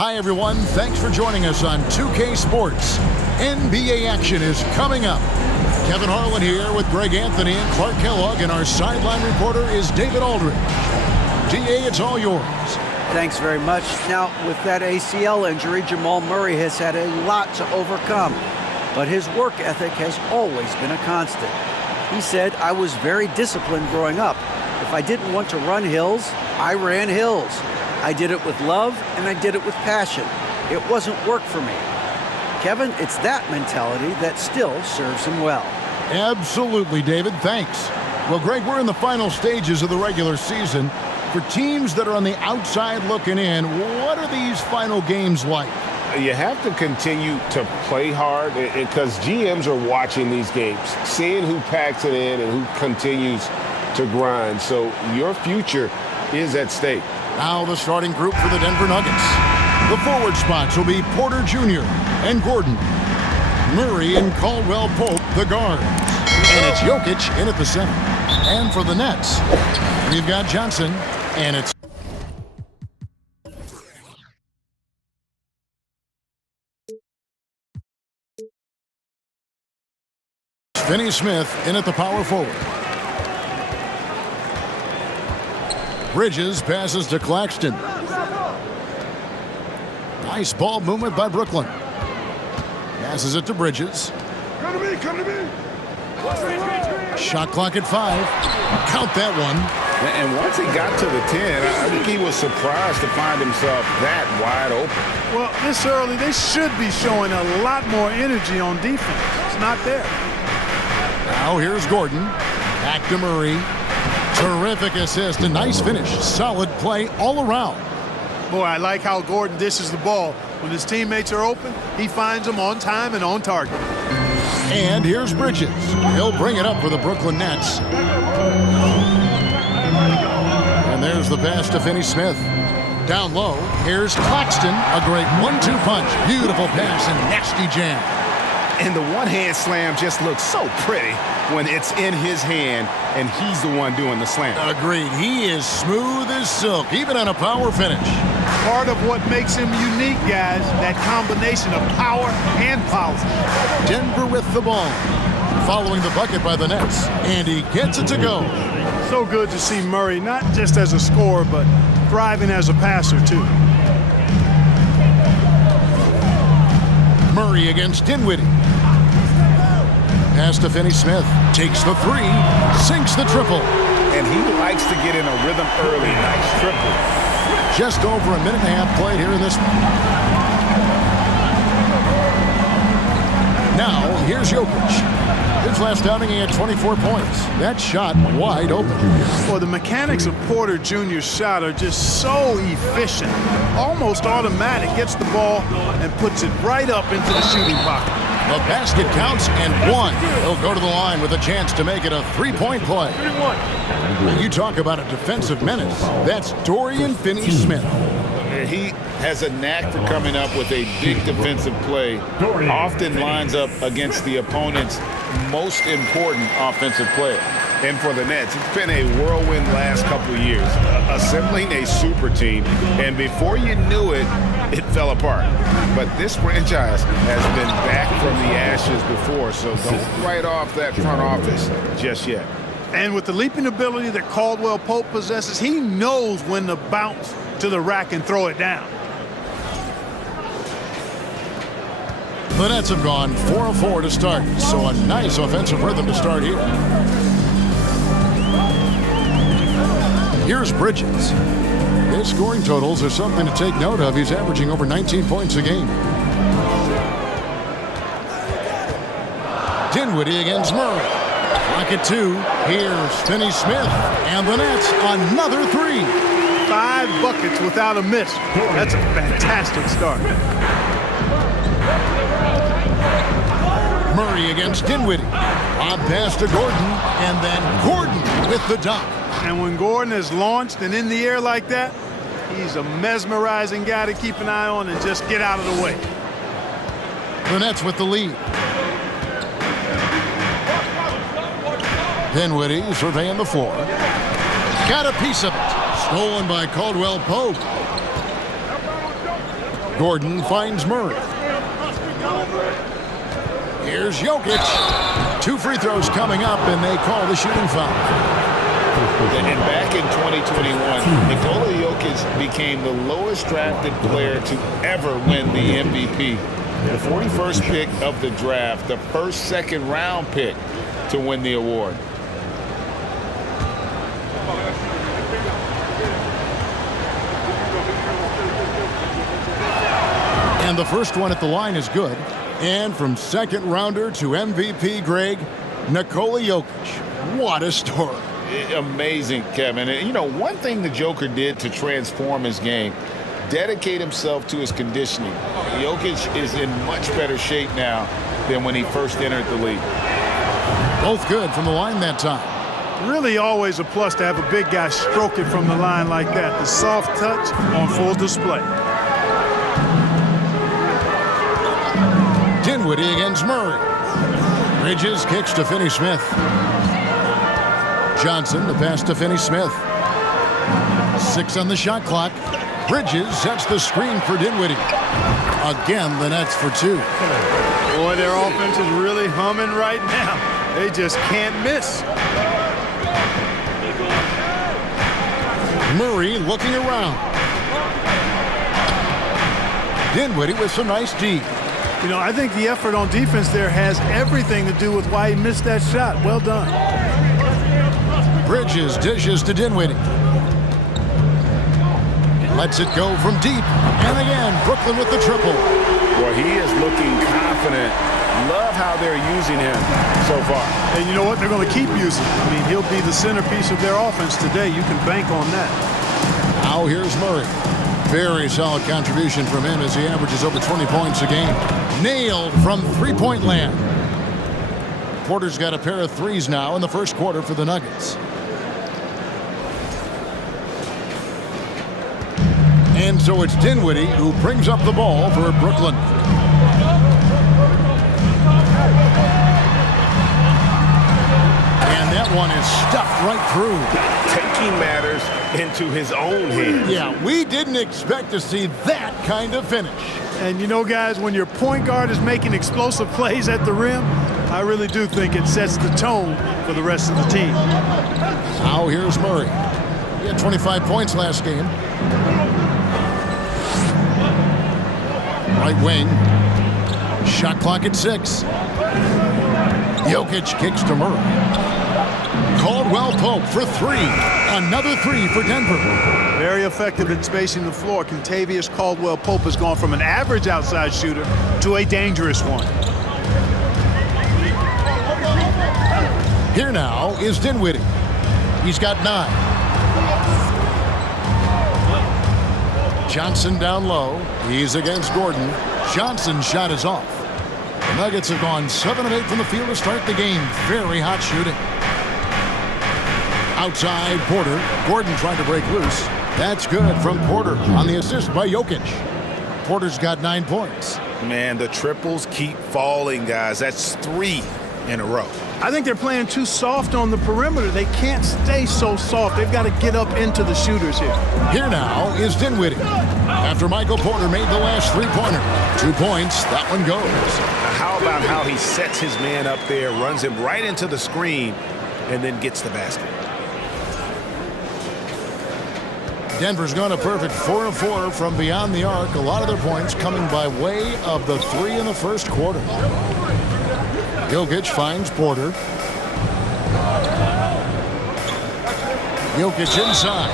Hi, everyone. Thanks for joining us on 2K Sports. NBA action is coming up. Kevin Harlan here with Greg Anthony and Clark Kellogg, and our sideline reporter is David Aldridge. DA, it's all yours. Thanks very much. Now, with that ACL injury, Jamal Murray has had a lot to overcome, but his work ethic has always been a constant. He said, "I was very disciplined growing up. If I didn't want to run hills, I ran hills. I did it with love, and I did it with passion. It wasn't work for me." Kevin, it's that mentality that still serves him well. Absolutely, David. Thanks. Well, Greg, we're in the final stages of the regular season. For teams that are on the outside looking in, what are these final games like? You have to continue to play hard because GMs are watching these games, seeing who packs it in and who continues to grind. So your future is at stake. Now the starting group for the Denver Nuggets. The forward spots will be Porter Jr. and Gordon. Murray and Caldwell-Pope, the guards. And it's Jokic in at the center. And for the Nets, we've got Johnson, and it's Finney-Smith in at the power forward. Bridges passes to Claxton. Nice ball movement by Brooklyn. Passes it to Bridges. Come to me, come to me. Shot clock at 5. Count that one. And once he got to the 10, I think he was surprised to find himself that wide open. Well, this early, they should be showing a lot more energy on defense. It's not there. Now here's Gordon. Back to Murray. Terrific assist. A nice finish. Solid play all around. Boy, I like how Gordon dishes the ball. When his teammates are open, he finds them on time and on target. And here's Bridges. He'll bring it up for the Brooklyn Nets. And there's the pass to Finney-Smith. Down low, here's Claxton. A great 1-2 punch. Beautiful pass and nasty jam. And the one-hand slam just looks so pretty when it's in his hand and he's the one doing the slam. Agreed. He is smooth as silk, even on a power finish. Part of what makes him unique, guys, that combination of power and polish. Denver with the ball. Following the bucket by the Nets. And he gets it to go. So good to see Murray, not just as a scorer, but thriving as a passer, too. Murray against Dinwiddie. Pass to Finney-Smith. Takes the 3. Sinks the triple. And he likes to get in a rhythm early. Nice triple. Just over a minute and a half played here in this one. Now, here's Jokic. His last outing, he had 24 points. That shot wide open. Well, the mechanics of Porter Jr.'s shot are just so efficient. Almost automatic. Gets the ball and puts it right up into the shooting pocket. The basket counts and 1. He'll go to the line with a chance to make it a 3-point play. You talk about a defensive menace. That's Dorian Finney-Smith. He has a knack for coming up with a big defensive play. Often lines up against the opponent's most important offensive player. And for the Nets, it's been a whirlwind last couple of years, assembling a super team, and before you knew it, it fell apart. But this franchise has been back from the ashes before, so don't write off that front office just yet. And with the leaping ability that Caldwell-Pope possesses, he knows when to bounce to the rack and throw it down. The Nets have gone 4 of 4 to start, so a nice offensive rhythm to start here. Here's Bridges. His scoring totals are something to take note of. He's averaging over 19 points a game. Dinwiddie against Murray. Clock at 2. Here's Finney-Smith. And the Nets, another 3. 5 buckets without a miss. That's a fantastic start. Murray against Dinwiddie. Lob pass to Gordon. And then Gordon with the dunk. And when Gordon is launched and in the air like that, he's a mesmerizing guy to keep an eye on and just get out of the way. The Nets with the lead. Dinwiddie surveying the floor. Got a piece of it. Stolen by Caldwell-Pope. Gordon finds Murray. Here's Jokic. 2 free throws coming up, and they call the shooting foul. And back in 2021, Nikola Jokic became the lowest drafted player to ever win the MVP. The 41st pick of the draft, the first second-round pick to win the award. And the first one at the line is good. And from second rounder to MVP, Greg, Nikola Jokic. What a story. Amazing, Kevin. And, you know, one thing the Joker did to transform his game, dedicate himself to his conditioning. Jokic is in much better shape now than when he first entered the league. Both good from the line that time. Really always a plus to have a big guy stroke it from the line like that. The soft touch on full display. Dinwiddie against Murray. Bridges kicks to Finney-Smith. Johnson, the pass to Finney-Smith. 6 on the shot clock. Bridges sets the screen for Dinwiddie. Again, the Nets for 2. Boy, their offense is really humming right now. They just can't miss. Murray looking around. Dinwiddie with some nice D. You know, I think the effort on defense there has everything to do with why he missed that shot. Well done. Bridges dishes to Dinwiddie. Lets it go from deep. And again, Brooklyn with the triple. Well, he is looking confident. Love how they're using him so far. And you know what? They're going to keep using him. I mean, he'll be the centerpiece of their offense today. You can bank on that. Now here's Murray. Very solid contribution from him as he averages over 20 points a game. Nailed from three-point land. Porter's got a pair of threes now in the first quarter for the Nuggets. And so it's Dinwiddie who brings up the ball for Brooklyn. And that one is stuffed right through. Taking matters into his own hands. Yeah, we didn't expect to see that kind of finish. And you know, guys, when your point guard is making explosive plays at the rim, I really do think it sets the tone for the rest of the team. Now here's Murray. He had 25 points last game. Right wing. Shot clock at 6. Jokic kicks to Murray. Caldwell Pope for 3. Another 3 for Denver. Very effective in spacing the floor. Kentavious Caldwell Pope has gone from an average outside shooter to a dangerous one. Here now is Dinwiddie. He's got 9. Johnson down low. He's against Gordon. Johnson's shot is off. The Nuggets have gone 7 of 8 from the field to start the game. Very hot shooting. Outside Porter. Gordon trying to break loose. That's good from Porter on the assist by Jokic. Porter's got 9 points. Man, the triples keep falling, guys. That's 3 in a row. I think they're playing too soft on the perimeter. They can't stay so soft. They've got to get up into the shooters here. Here now is Dinwiddie. After Michael Porter made the last three-pointer. 2 points. That one goes. How about how he sets his man up there, runs him right into the screen, and then gets the basket. Denver's gone a perfect 4 of 4 from beyond the arc. A lot of their points coming by way of the 3 in the first quarter. Jokic finds Porter. Jokic inside.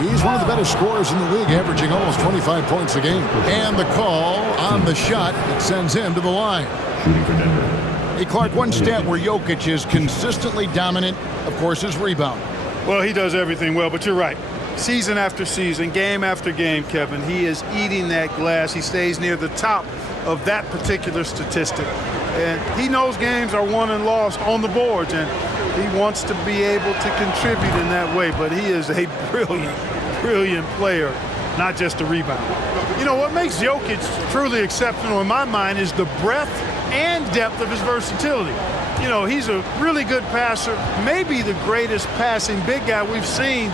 He's one of the better scorers in the league, averaging almost 25 points a game. And the call on the shot that sends him to the line. Shooting for Denver. Hey, Clark, one stat where Jokic is consistently dominant, of course, is rebound. Well, he does everything well, but you're right. Season after season, game after game, Kevin, he is eating that glass. He stays near the top of that particular statistic. And he knows games are won and lost on the boards, and he wants to be able to contribute in that way. But he is a brilliant player, not just a rebounder. You know, what makes Jokic truly exceptional in my mind is the breadth and depth of his versatility. You know, he's a really good passer, maybe the greatest passing big guy we've seen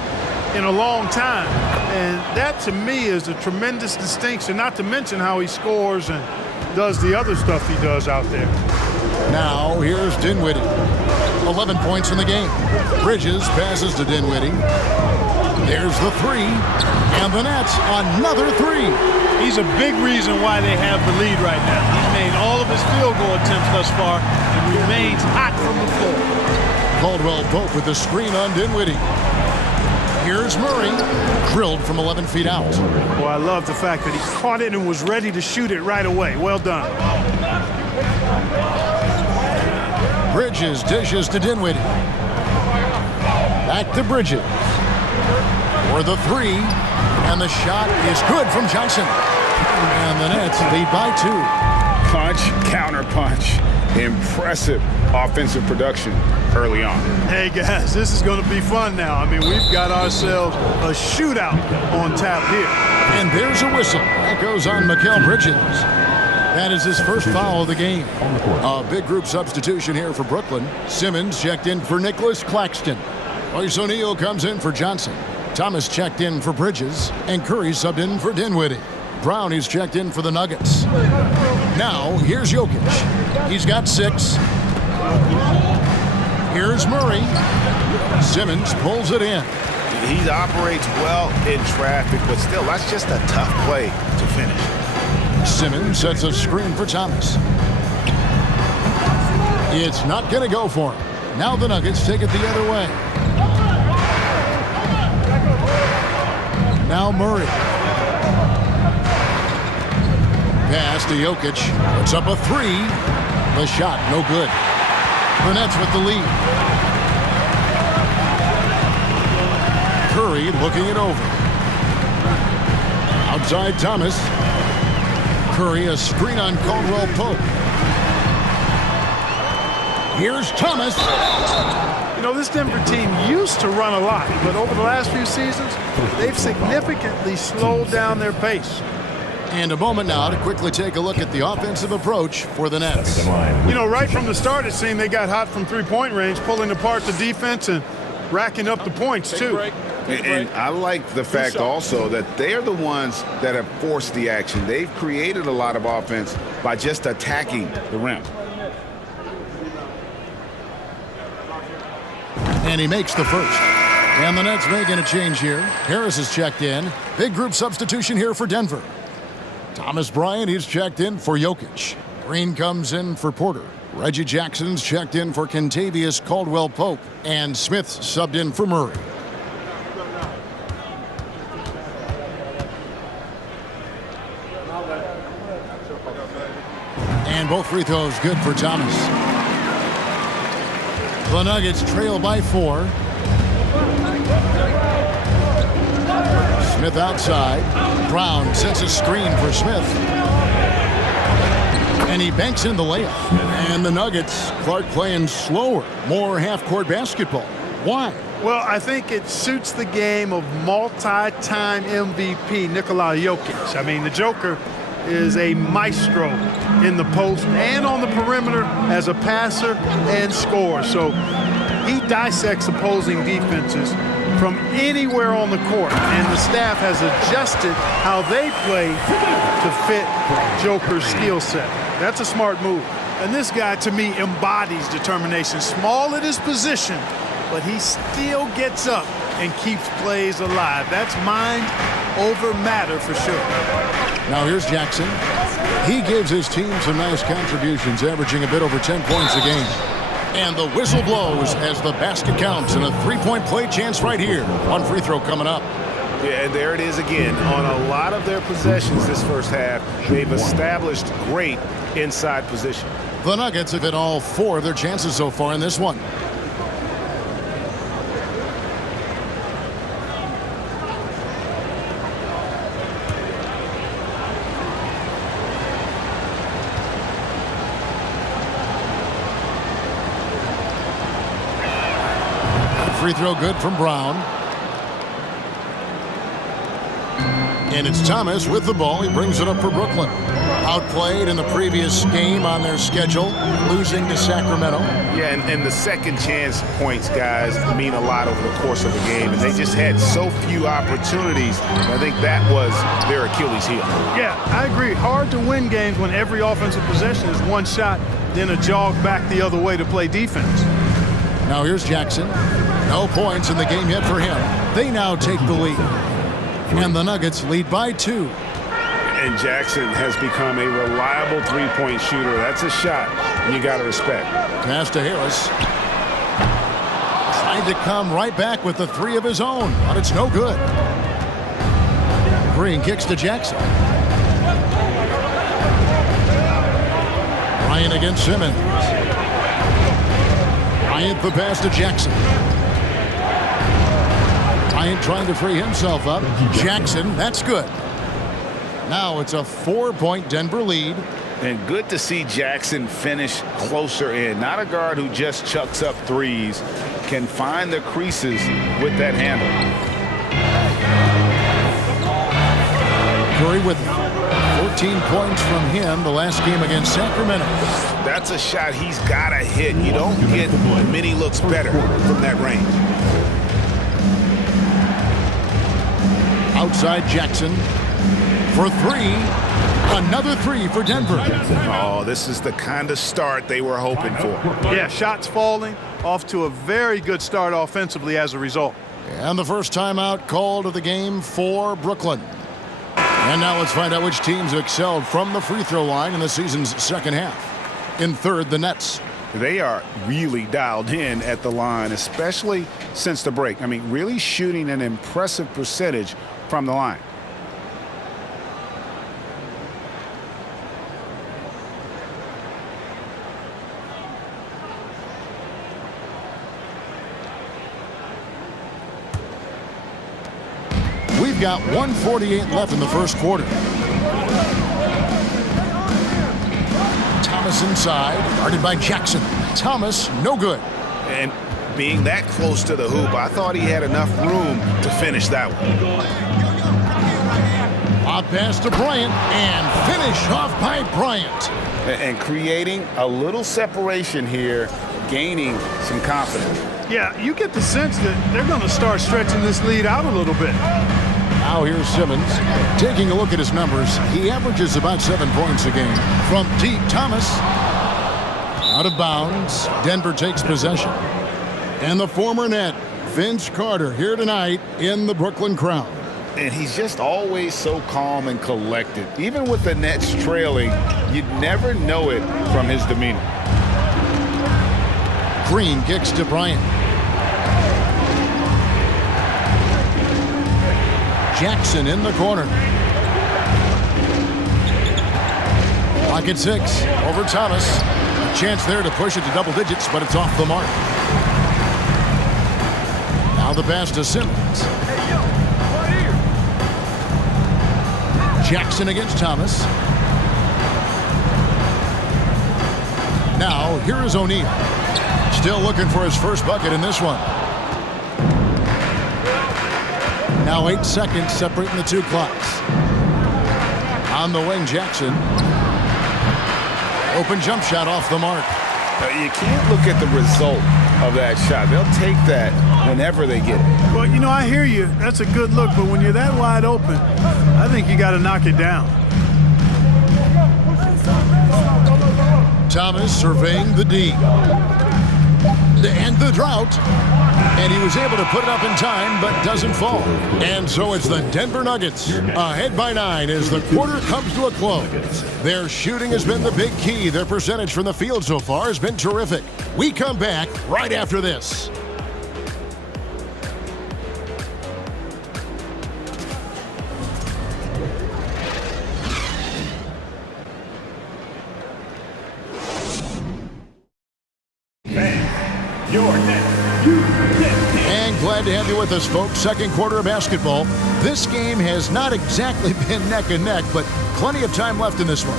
in a long time. And that, to me, is a tremendous distinction, not to mention how he scores and does the other stuff he does out there. Now, here's Dinwiddie. 11 points in the game. Bridges passes to Dinwiddie. There's the three, and the Nets another three. He's a big reason why they have the lead right now. He's made all of his field goal attempts thus far and remains hot from the floor. Caldwell Pope with the screen on Dinwiddie. Here's Murray, drilled from 11 feet out. Well, I love the fact that he caught it and was ready to shoot it right away. Well done. Bridges dishes to Dinwiddie. Back to Bridges. For the three, and the shot is good from Johnson. And the Nets lead by 2. Punch, counter punch. Impressive offensive production early on. Hey, guys, this is going to be fun now. I mean, we've got ourselves a shootout on tap here. And there's a whistle. That goes on MACAU Bridges. That is his first foul of the game. A big group substitution here for Brooklyn. Simmons checked in for Nicholas Claxton. Royce O'Neal comes in for Johnson. Thomas checked in for Bridges. And Curry subbed in for Dinwiddie. Brown, he's checked in for the Nuggets. Now, here's Jokic. He's got 6. Here's Murray. Simmons pulls it in. He operates well in traffic, but still, that's just a tough play to finish. Simmons sets a screen for Thomas. It's not going to go for him. Now the Nuggets take it the other way. Now Murray. Pass to Jokic. Puts up a 3. The shot, no good. The Nets with the lead. Curry looking it over. Outside Thomas. Curry, a screen on Caldwell Pope. Here's Thomas. You know, this Denver team used to run a lot, but over the last few seasons, they've significantly slowed down their pace. And a moment now to quickly take a look at the offensive approach for the Nets. You know, right from the start, it seemed they got hot from three-point range, pulling apart the defense and racking up the points, too. And I like the fact also that they are the ones that have forced the action. They've created a lot of offense by just attacking the rim. And he makes the first. And the Nets making a change here. Harris is checked in. Big group substitution here for Denver. Thomas Bryant, he's checked in for Jokic. Green comes in for Porter. Reggie Jackson's checked in for Kentavious Caldwell-Pope. And Smith subbed in for Murray. And both free throws good for Thomas. The Nuggets trail by 4. Smith outside. Brown sets a screen for Smith. And he banks in the layup. And the Nuggets, Clark playing slower, more half-court basketball. Why? Well, I think it suits the game of multi-time MVP Nikola Jokic. I mean, the Joker is a maestro in the post and on the perimeter as a passer and scorer. So he dissects opposing defenses from anywhere on the court, and the staff has adjusted how they play to fit Joker's skill set. That's a smart move. And this guy, to me, embodies determination. Small at his position, but he still gets up and keeps plays alive. That's mind over matter for sure. Now here's Jackson. He gives his team some nice contributions, averaging a bit over 10 points a game. And the whistle blows as the basket counts, and a three-point play chance right here. One free throw coming up. Yeah, and there it is again. On a lot of their possessions this first half, they've established great inside position. The Nuggets have hit all 4 of their chances so far in this one. Free throw good from Brown. And it's Thomas with the ball. He brings it up for Brooklyn. Outplayed in the previous game on their schedule, losing to Sacramento. Yeah, and the second chance points, guys, mean a lot over the course of the game, and they just had so few opportunities. I think that was their Achilles heel. Yeah, I agree. Hard to win games when every offensive possession is one shot, then a jog back the other way to play defense. Now here's Jackson. No points in the game yet for him. They now take the lead. And the Nuggets lead by 2. And Jackson has become a reliable three-point shooter. That's a shot you got to respect. Pass to Harris. Tried to come right back with the 3 of his own, but it's no good. Green kicks to Jackson. Bryant against Simmons. Bryant the pass to Jackson. Bryant trying to free himself up. Jackson, that's good. Now it's a 4-point Denver lead. And good to see Jackson finish closer in. Not a guard who just chucks up threes. Can find the creases with that handle. Curry with 14 points from him the last game against Sacramento. That's a shot he's got to hit. You don't get many looks better from that range. Outside Jackson for 3. Another 3 for Denver. Oh, this is the kind of start they were hoping for. Yeah, shots falling, off to a very good start offensively as a result. And the first timeout called of the game for Brooklyn. And now let's find out which teams excelled from the free throw line in the season's second half. In third, the Nets. They are really dialed in at the line, especially since the break. I mean, really shooting an impressive percentage from the line. We've got 1:48 left in the first quarter. Thomas inside, guarded by Jackson. Thomas, no good. And being that close to the hoop, I thought he had enough room to finish that one. A pass to Bryant, and finish off by Bryant. And creating a little separation here, gaining some confidence. Yeah, you get the sense that they're going to start stretching this lead out a little bit. Now here's Simmons. Taking a look at his numbers, he averages about 7 points a game. From deep, Thomas. Out of bounds. Denver takes possession. And the former net, Vince Carter, here tonight in the Brooklyn crowd. And he's just always so calm and collected. Even with the Nets trailing, you'd never know it from his demeanor. Green kicks to Bryant. Jackson in the corner. Clock at 6. Over Thomas. A chance there to push it to double digits, but it's off the mark. Now the pass to Simmons. Jackson against Thomas. Now here is O'Neal. Still looking for his first bucket in this one. Now 8 seconds separating the two clocks. On the wing, Jackson. Open jump shot off the mark. You can't look at the result of that shot. They'll take that whenever they get it. Well, you know, I hear you. That's a good look, but when you're that wide open, I think you got to knock it down. Thomas surveying the D. And the drought. And he was able to put it up in time, but doesn't fall. And so it's the Denver Nuggets ahead by 9 as the quarter comes to a close. Their shooting has been the big key. Their percentage from the field so far has been terrific. We come back right after this. And glad to have you with us, folks. Second quarter of basketball. This game has not exactly been neck and neck, but plenty of time left in this one.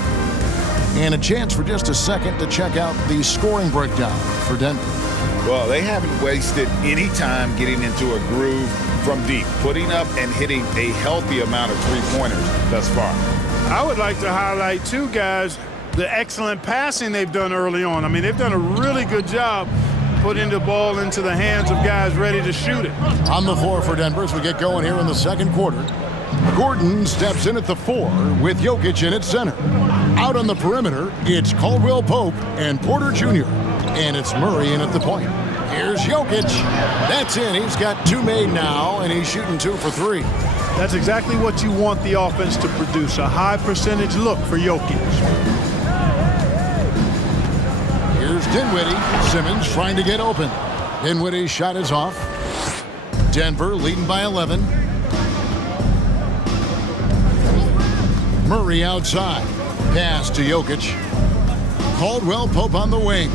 And a chance for just a second to check out the scoring breakdown for Denver. Well, they haven't wasted any time getting into a groove from deep, putting up and hitting a healthy amount of three-pointers thus far. I would like to highlight, too, guys, the excellent passing they've done early on. I mean, they've done a really good job putting the ball into the hands of guys ready to shoot it. On the floor for Denver as we get going here in the second quarter. Gordon steps in at the 4 with Jokic in at center. Out on the perimeter, it's Caldwell Pope and Porter Jr. And it's Murray in at the point. Here's Jokic. That's in. He's got 2 made now, and he's shooting 2 for 3. That's exactly what you want the offense to produce, a high percentage look for Jokic. Here's Dinwiddie. Simmons trying to get open. Dinwiddie's shot is off. Denver leading by 11. Murray outside. Pass to Jokic. Caldwell Pope on the wing.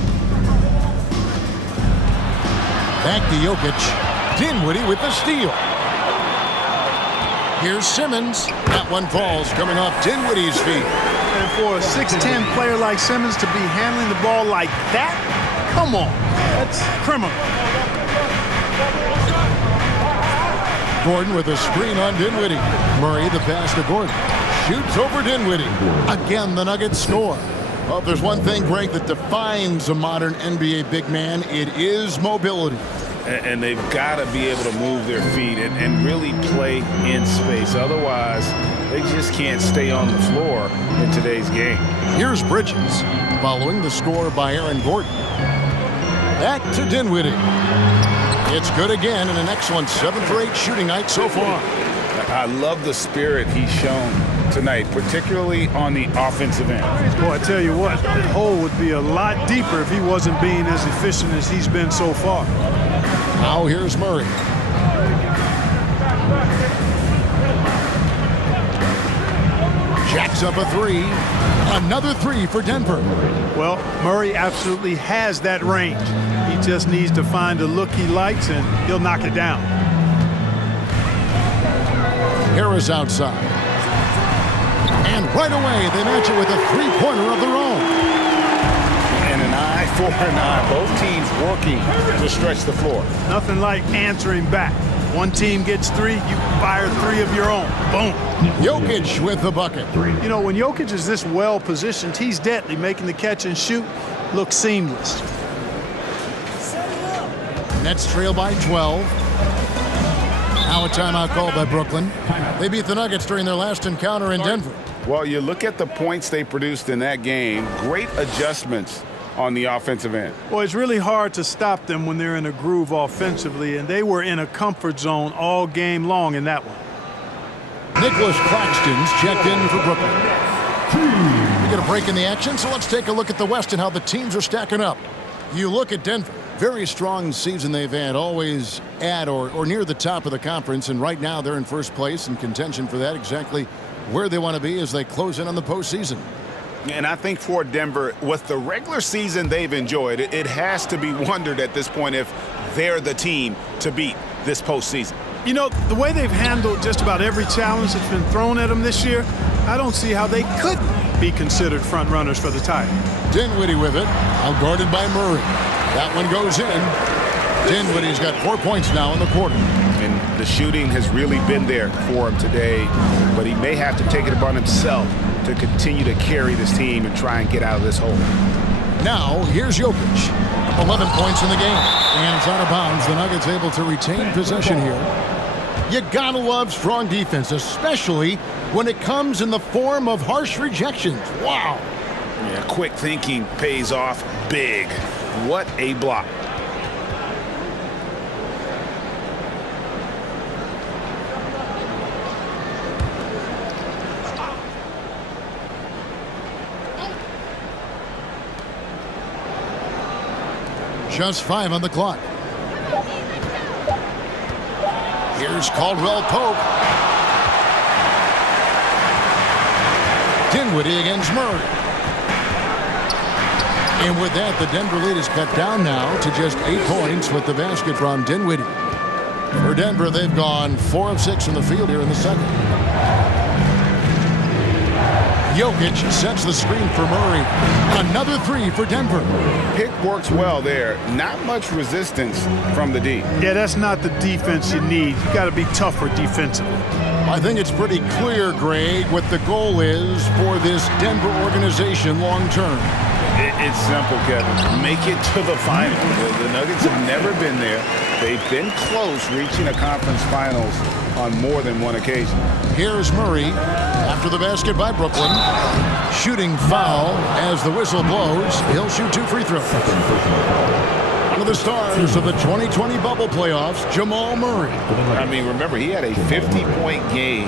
Back to Jokic. Dinwiddie with the steal. Here's Simmons. That one falls coming off Dinwiddie's feet. And for a 6'10 player like Simmons to be handling the ball like that, come on, that's criminal. Gordon with a screen on Dinwiddie. Murray the pass to Gordon. Shoots over Dinwiddie. Again, the Nuggets score. Well, if there's one thing, Greg, that defines a modern NBA big man, it is mobility. And they've got to be able to move their feet and really play in space. Otherwise, they just can't stay on the floor in today's game. Here's Bridges, following the score by Aaron Gordon. Back to Dinwiddie. It's good again, and an excellent 7 for 8 shooting night so far. I love the spirit he's shown tonight, particularly on the offensive end. Boy, I tell you what, the hole would be a lot deeper if he wasn't being as efficient as he's been so far. Now here's Murray. Jacks up a 3. Another 3 for Denver. Well, Murray absolutely has that range. He just needs to find the look he likes, and he'll knock it down. Harris outside. And right away, they match it with a 3-pointer of their own. And an eye for an eye. Both teams working to stretch the floor. Nothing like answering back. One team gets 3, you fire 3 of your own. Boom. Jokic with the bucket. You know, when Jokic is this well positioned, he's deadly, making the catch and shoot look seamless. Nets trail by 12. Now a timeout called by Brooklyn. They beat the Nuggets during their last encounter in Denver. Well, you look at the points they produced in that game. Great adjustments on the offensive end. Well, it's really hard to stop them when they're in a groove offensively, and they were in a comfort zone all game long in that one. Nicholas Claxton's checked in for Brooklyn. We get a break in the action, so let's take a look at the West and how the teams are stacking up. You look at Denver. Very strong season they've had, always at or near the top of the conference, and right now they're in first place in contention for that, exactly where they want to be as they close in on the postseason. And I think for Denver, with the regular season they've enjoyed, it has to be wondered at this point if they're the team to beat this postseason. You know, the way they've handled just about every challenge that's been thrown at them this year, I don't see how they could be considered front runners for the title. Dinwiddie with it, outguarded by Murray. That one goes in. Dinwiddie's got 4 points now in the quarter. And the shooting has really been there for him today, but he may have to take it upon himself to continue to carry this team and try and get out of this hole. Now, here's Jokic. 11 points in the game. And it's out of bounds. The Nuggets able to retain possession here. You gotta love strong defense, especially when it comes in the form of harsh rejections. Wow. Yeah, quick thinking pays off big. What a block. Just 5 on the clock. Here's Caldwell Pope. Dinwiddie against Murray. And with that, the Denver lead is cut down now to just 8 points with the basket from Dinwiddie. For Denver, they've gone 4 of 6 from the field here in the second. Jokic sets the screen for Murray. Another 3 for Denver. Pick works well there. Not much resistance from the D. Yeah, that's not the defense you need. You got to be tougher defensively. I think it's pretty clear, Greg, what the goal is for this Denver organization long term. It's simple, Kevin. Make it to the final. The Nuggets have never been there. They've been close reaching a conference finals on more than one occasion. Here's Murray after the basket by Brooklyn. Shooting foul as the whistle blows. He'll shoot 2 free throws. One of the stars of the 2020 bubble playoffs, Jamal Murray. I mean, remember, he had a 50-point game.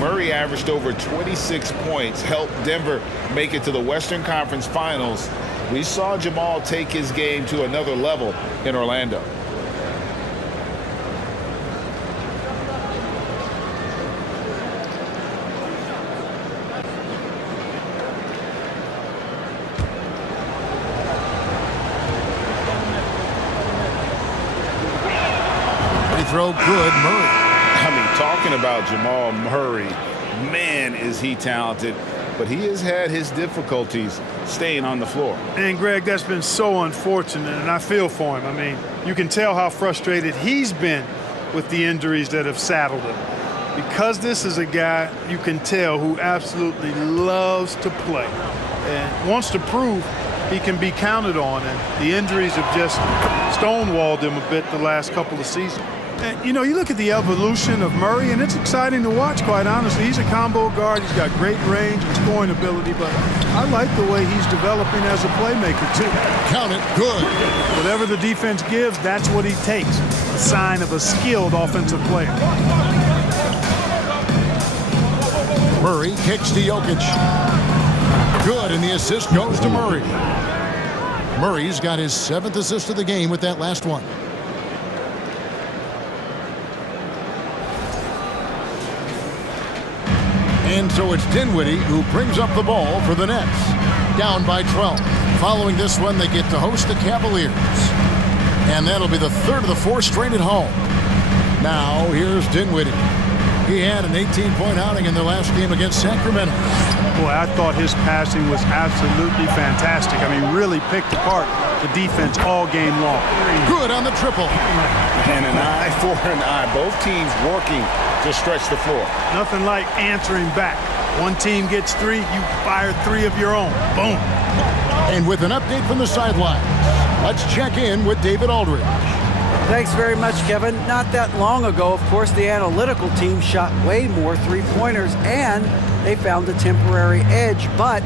Murray averaged over 26 points, helped Denver make it to the Western Conference Finals. We saw Jamal take his game to another level in Orlando. Throw good, Murray. I mean, talking about Jamal Murray, man, is he talented, but he has had his difficulties staying on the floor. And, Greg, that's been so unfortunate, and I feel for him. I mean, you can tell how frustrated he's been with the injuries that have saddled him. Because this is a guy, you can tell, who absolutely loves to play and wants to prove he can be counted on, and the injuries have just stonewalled him a bit the last couple of seasons. And, you know, you look at the evolution of Murray, and it's exciting to watch, quite honestly. He's a combo guard. He's got great range and scoring ability, but I like the way he's developing as a playmaker, too. Count it, good. Whatever the defense gives, that's what he takes. A sign of a skilled offensive player. Murray kicks to Jokic. Good, and the assist goes to Murray. Murray's got his 7th assist of the game with that last one. And so it's Dinwiddie who brings up the ball for the Nets. Down by 12. Following this one, they get to host the Cavaliers. And that'll be the 3rd of the 4 straight at home. Now, here's Dinwiddie. He had an 18-point outing in the last game against Sacramento. Boy, I thought his passing was absolutely fantastic. I mean, really picked apart the defense all game long. Good on the triple. And an eye for an eye. Both teams working to stretch the floor. Nothing like answering back. One team gets 3, you fire 3 of your own. Boom. And with an update from the sidelines, let's check in with David Aldridge. Thanks very much, Kevin. Not that long ago, of course, the analytical team shot way more three-pointers and they found a temporary edge. But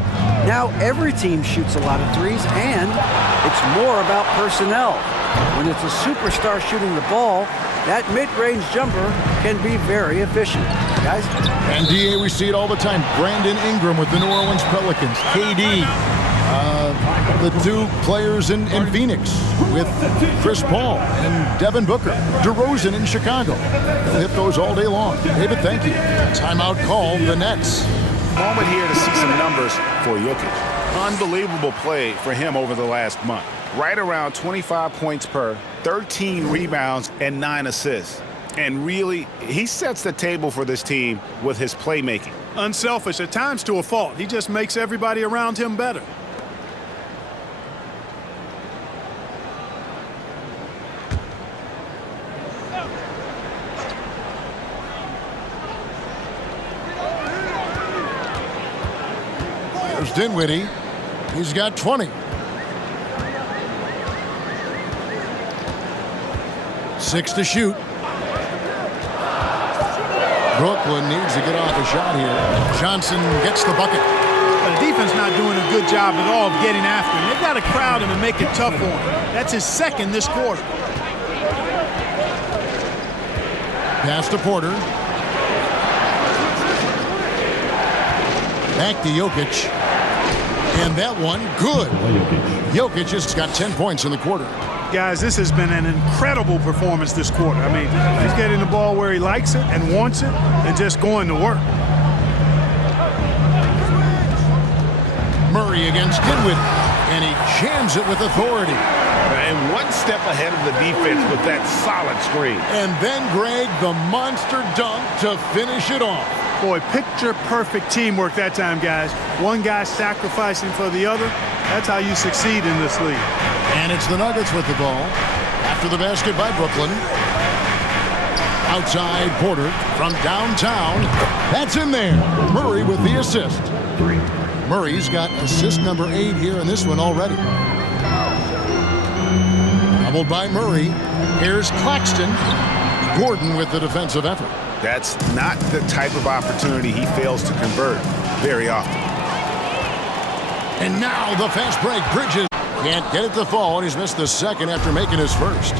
now every team shoots a lot of threes and it's more about personnel. When it's a superstar shooting the ball, that mid-range jumper can be very efficient. Guys? And DA, we see it all the time. Brandon Ingram with the New Orleans Pelicans. KD. The 2 players in Phoenix with Chris Paul and Devin Booker. DeRozan in Chicago. We'll hit those all day long. David, thank you. Timeout call, the Nets. Moment here to see some numbers for Jokic. Unbelievable play for him over the last month. Right around 25 points per, 13 rebounds, and 9 assists. And really, he sets the table for this team with his playmaking. Unselfish, at times to a fault. He just makes everybody around him better. There's Dinwiddie. He's got 20. 6 to shoot. Brooklyn needs to get off a shot here. Johnson gets the bucket. The defense not doing a good job at all of getting after him. They've got to crowd him and make it tough for him. That's his 2nd this quarter. Pass to Porter. Back to Jokic. And that one, good. Jokic has got 10 points in the quarter. Guys, this has been an incredible performance this quarter. I mean, he's getting the ball where he likes it and wants it and just going to work. Murray against Dinwiddie, and he jams it with authority. And one step ahead of the defense with that solid screen. And then, Greg, the monster dunk to finish it off. Boy, picture-perfect teamwork that time, guys. One guy sacrificing for the other. That's how you succeed in this league. And it's the Nuggets with the ball after the basket by Brooklyn. Outside Porter from downtown. That's in there. Murray with the assist. Murray's got assist number 8 here in this one already. Doubled by Murray. Here's Claxton. Gordon with the defensive effort. That's not the type of opportunity he fails to convert very often. And now the fast break. Bridges can't get it to fall, and he's missed the second after making his first.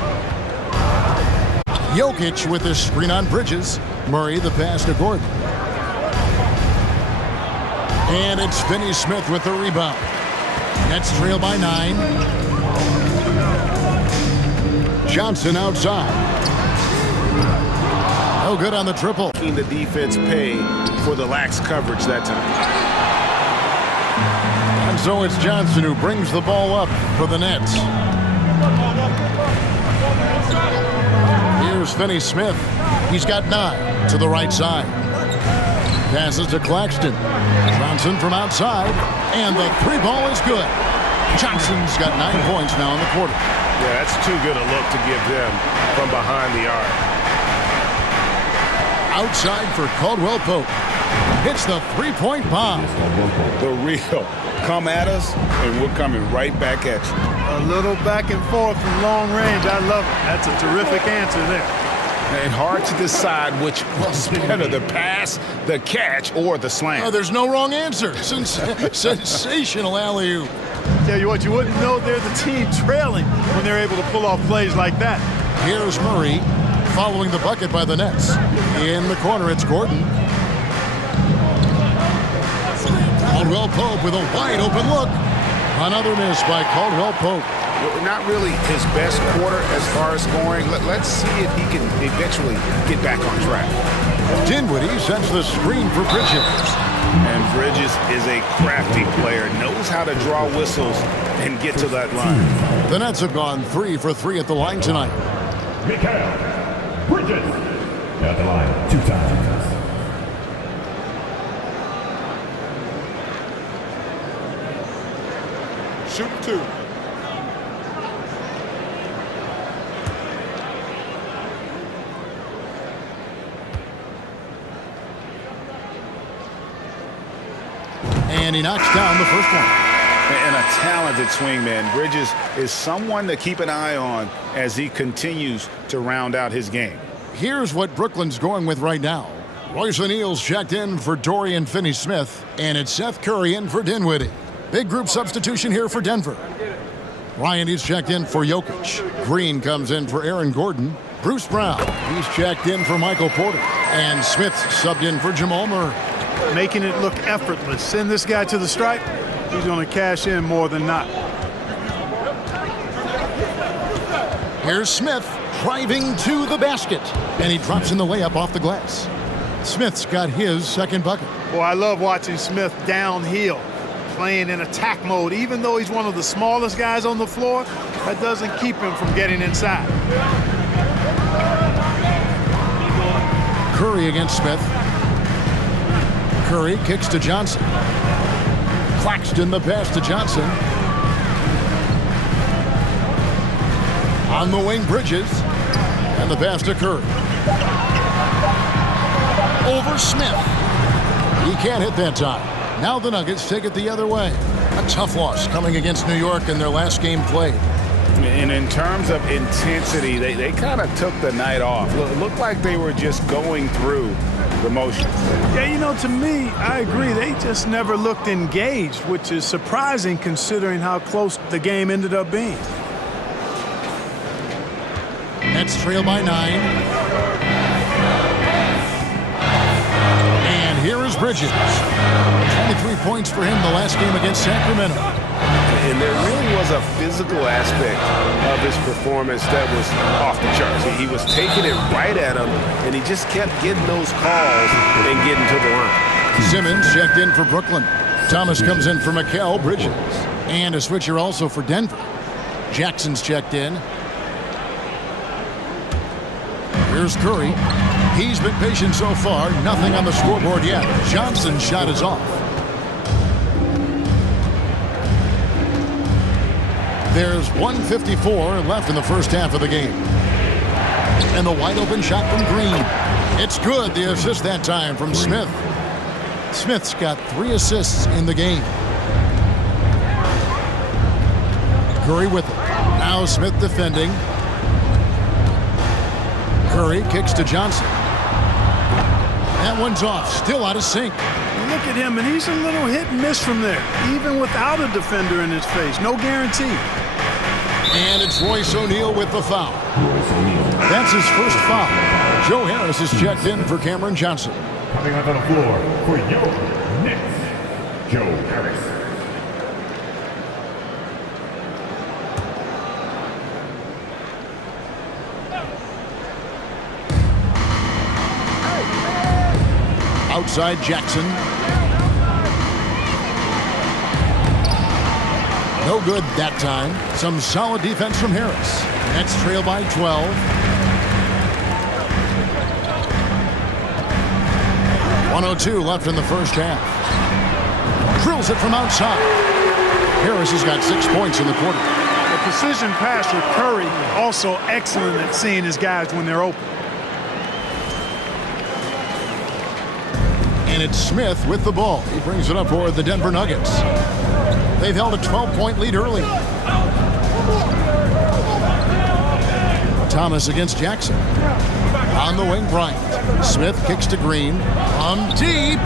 Jokic with this screen on Bridges. Murray the pass to Gordon. And it's Finney Smith with the rebound. Nets trail by 9. Johnson outside. No good on the triple. The defense pay for the lax coverage that time. And so it's Johnson who brings the ball up for the Nets. Here's Finney Smith. He's got 9 to the right side. Passes to Claxton. Johnson from outside. And the 3 ball is good. Johnson's got 9 points now in the quarter. Yeah, that's too good a look to give them from behind the arc. Outside for Caldwell Pope. Hits the 3-point bomb. The real. Come at us, and we're coming right back at you. A little back and forth from long range. I love it. That's a terrific answer there. And hard to decide which was better, the pass, the catch, or the slam. Oh, there's no wrong answer. Sensational alley-oop. Tell you what, you wouldn't know they're the team trailing when they're able to pull off plays like that. Here's Murray following the bucket by the Nets. In the corner, it's Gordon. Caldwell Pope with a wide open look. Another miss by Caldwell Pope. Not really his best quarter as far as scoring. Let's see if he can eventually get back on track. Dinwiddie sets the screen for Bridges. And Bridges is a crafty player, knows how to draw whistles and get to that line. The Nets have gone 3 for 3 at the line tonight. MACAU Bridges at the line 2 times. Shoot 2. And he knocks down the first one. And a talented swingman. Bridges is someone to keep an eye on as he continues to round out his game. Here's what Brooklyn's going with right now. Royce O'Neal's checked in for Dorian Finney-Smith, and it's Seth Curry in for Dinwiddie. Big group substitution here for Denver. Ryan, he's checked in for Jokic. Green comes in for Aaron Gordon. Bruce Brown, he's checked in for Michael Porter. And Smith subbed in for Jamal Murray. Making it look effortless. Send this guy to the stripe, he's going to cash in more than not. Here's Smith driving to the basket. And he drops in the layup off the glass. Smith's got his second bucket. Boy, I love watching Smith downhill, playing in attack mode. Even though he's one of the smallest guys on the floor, that doesn't keep him from getting inside. Curry against Smith. Curry kicks to Johnson. Claxton the pass to Johnson. On the wing, Bridges. And the pass to Curry. Over Smith. He can't hit that time. Now the Nuggets take it the other way. A tough loss coming against New York in their last game played. And in terms of intensity, they kind of took the night off. It looked like they were just going through the motions. Yeah, you know, to me, I agree. They just never looked engaged, which is surprising considering how close the game ended up being. Nets trail by 9. And here is Bridges. 23 points for him the last game against Sacramento. And there really was a physical aspect of his performance that was off the charts. He was taking it right at him, and he just kept getting those calls and getting to the line. Simmons checked in for Brooklyn. Thomas comes in for MACAU. Bridges. And a switcher also for Denver. Jackson's checked in. Here's Curry. He's been patient so far. Nothing on the scoreboard yet. Johnson's shot is off. There's 1:54 left in the first half of the game. And the wide open shot from Green. It's good. The assist that time from Smith. Smith's got 3 assists in the game. Curry with it. Now Smith defending. Curry kicks to Johnson. That one's off. Still out of sync. Look at him, and he's a little hit and miss from there, even without a defender in his face. No guarantee. And it's Royce O'Neal with the foul. That's his first foul. Joe Harris is checked in for Cameron Johnson. Coming onto the floor for your Knicks, Joe Harris. Outside Jackson. No good that time. Some solid defense from Harris. Nets trail by 12. 1:02 left in the first half. Drills it from outside. Harris has got 6 points in the quarter. The precision passer, Curry, also excellent at seeing his guys when they're open. And it's Smith with the ball. He brings it up for the Denver Nuggets. They've held a 12-point lead early. Thomas against Jackson. On the wing, Bryant. Smith kicks to Green. From deep.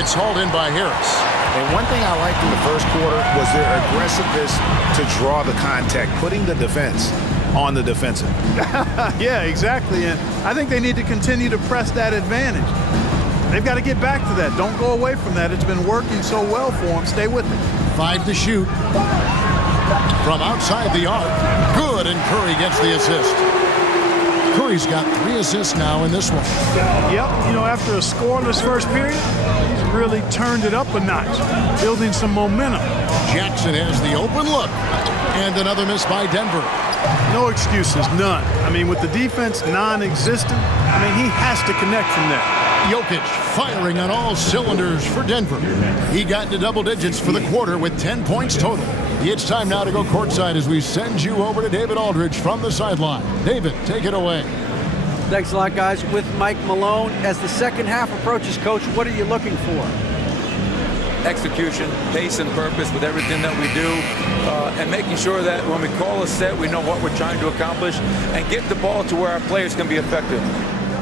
It's hauled in by Harris. And one thing I liked in the first quarter was their aggressiveness to draw the contact, putting the defense on the defensive. Yeah, exactly. And I think they need to continue to press that advantage. They've got to get back to that. Don't go away from that. It's been working so well for them. Stay with it. 5 to shoot. From outside the arc. Good, and Curry gets the assist. Curry's got 3 assists now in this one. Yep, you know, after a scoreless first period, he's really turned it up a notch, building some momentum. Jackson has the open look. And another miss by Denver. No excuses, none. I mean, with the defense non-existent, I mean, he has to connect from there. Jokic firing on all cylinders for Denver. He got into double digits for the quarter with 10 points total. It's time now to go courtside as we send you over to David Aldridge from the sideline. David, take it away. Thanks a lot, guys. With Mike Malone, as the second half approaches, Coach, what are you looking for? Execution, pace, and purpose with everything that we do, and making sure that when we call a set, we know what we're trying to accomplish and get the ball to where our players can be effective.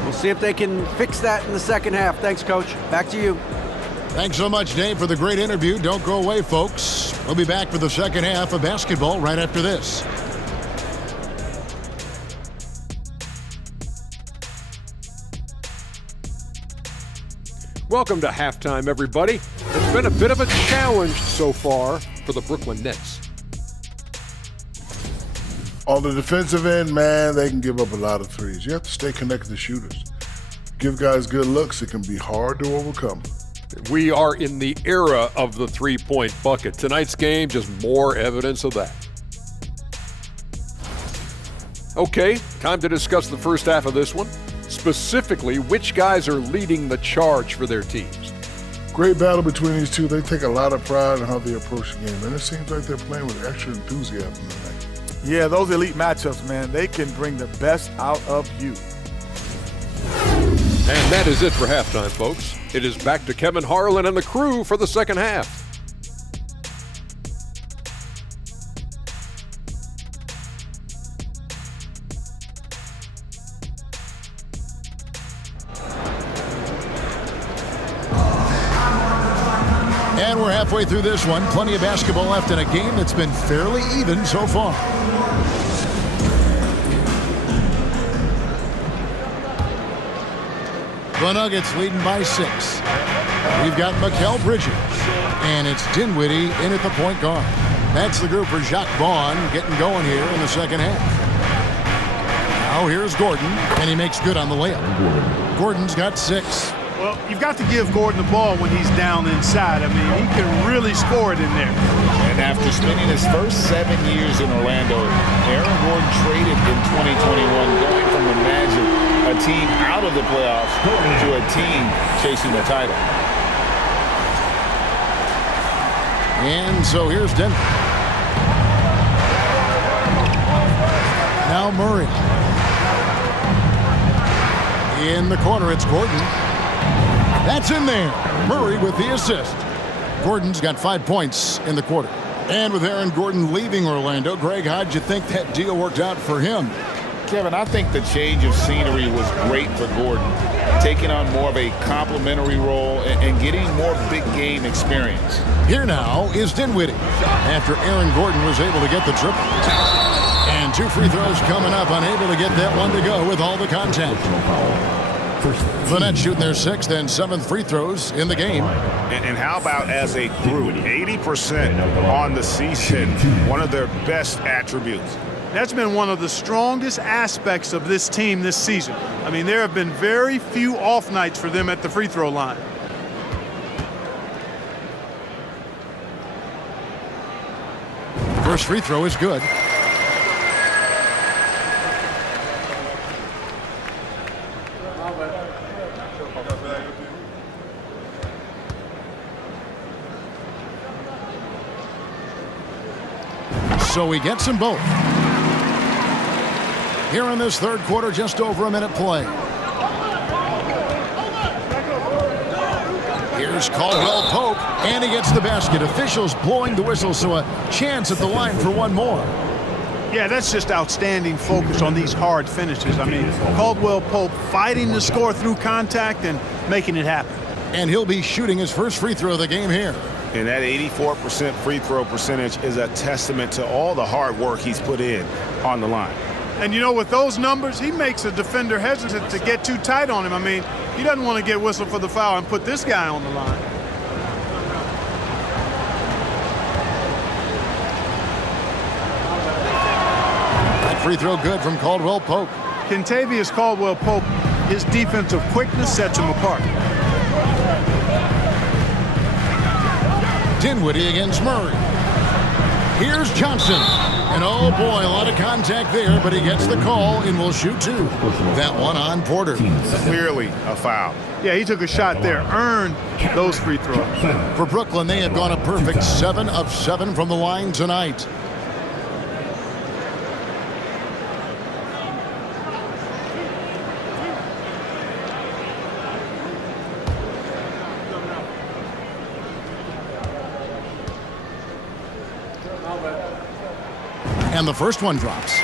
We'll see if they can fix that in the second half. Thanks, Coach. Back to you. Thanks so much, Dave, for the great interview. Don't go away, folks. We'll be back for the second half of basketball right after this. Welcome to halftime, everybody. It's been a bit of a challenge so far for the Brooklyn Nets. On the defensive end, man, they can give up a lot of threes. You have to stay connected to shooters. Give guys good looks, it can be hard to overcome. We are in the era of the three-point bucket. Tonight's game, just more evidence of that. Okay, time to discuss the first half of this one. Specifically, which guys are leading the charge for their teams? Great battle between these two. They take a lot of pride in how they approach the game, and it seems like they're playing with extra enthusiasm tonight. Yeah, those elite matchups, man, they can bring the best out of you. And that is it for halftime, folks. It is back to Kevin Harlan and the crew for the second half. And we're halfway through this one. Plenty of basketball left in a game that's been fairly even so far. The Nuggets leading by 6. We've got Mikal Bridges, and it's Dinwiddie in at the point guard. That's the group for Jacques Vaughn getting going here in the second half. Now here's Gordon, and he makes good on the layup. Gordon's got 6. Well, you've got to give Gordon the ball when he's down inside. I mean, he can really score it in there. And after spending his first 7 years in Orlando, Aaron Gordon traded in 2021, going from the Magic, a team out of the playoffs, to a team chasing the title. And so here's Denver. Now Murray. In the corner, it's Gordon. That's in there. Murray with the assist. Gordon's got 5 points in the quarter. And with Aaron Gordon leaving Orlando, Greg, how'd you think that deal worked out for him? Kevin, I think the change of scenery was great for Gordon, taking on more of a complimentary role and getting more big game experience. Here now is Dinwiddie after Aaron Gordon was able to get the triple. And 2 free throws coming up, unable to get that one to go with all the contact. The Nets shooting their 6th and 7th free throws in the game. And how about as a group, 80% on the season, one of their best attributes. That's been one of the strongest aspects of this team this season. I mean, there have been very few off nights for them at the free throw line. First free throw is good. So he gets them both. Here in this third quarter, just over a minute play. Here's Caldwell Pope, and he gets the basket. Officials blowing the whistle, so a chance at the line for one more. Yeah, that's just outstanding focus on these hard finishes. I mean, Caldwell Pope fighting to score through contact and making it happen. And he'll be shooting his first free throw of the game here. And that 84% free throw percentage is a testament to all the hard work he's put in on the line. And you know, with those numbers, he makes a defender hesitant to get too tight on him. I mean, he doesn't want to get whistled for the foul and put this guy on the line. That free throw good from Caldwell Pope. Kentavious Caldwell Pope, his defensive quickness sets him apart. Dinwiddie against Murray. Here's Johnson. And oh boy, a lot of contact there, but he gets the call and will shoot 2. That one on Porter. Clearly a foul. Yeah, he took a shot there, earned those free throws. For Brooklyn, they have gone a perfect 7 of 7 from the line tonight. And the first one drops.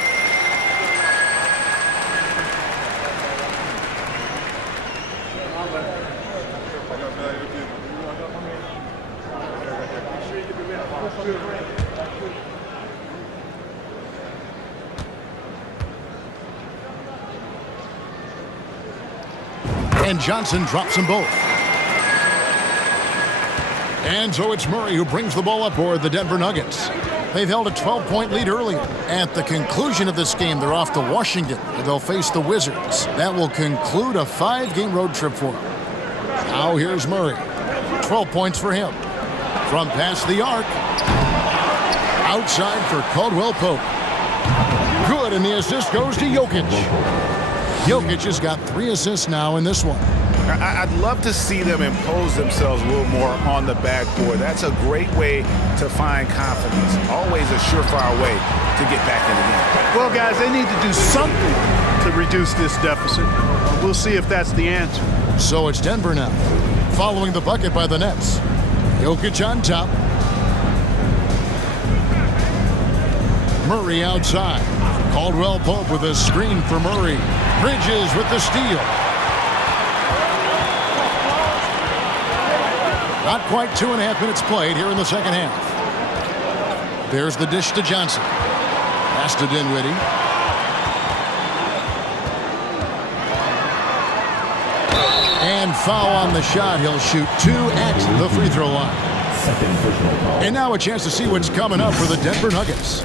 And Johnson drops them both. And so it's Murray who brings the ball up for the Denver Nuggets. They've held a 12-point lead earlier. At the conclusion of this game, they're off to Washington, where they'll face the Wizards. That will conclude a 5-game road trip for them. Now here's Murray. 12 points for him. From past the arc. Outside for Caldwell Pope. Good, and the assist goes to Jokic. Jokic has got 3 assists now in this one. I'd love to see them impose themselves a little more on the backboard. That's a great way to find confidence. Always a surefire way to get back in the game. Well, guys, they need to do something to reduce this deficit. We'll see if that's the answer. So it's Denver now, following the bucket by the Nets. Jokic on top. Murray outside. Caldwell Pope with a screen for Murray. Bridges with the steal. Not quite 2.5 minutes played here in the second half. There's the dish to Johnson. Pass to Dinwiddie. And foul on the shot. He'll shoot 2 at the free throw line. And now a chance to see what's coming up for the Denver Nuggets.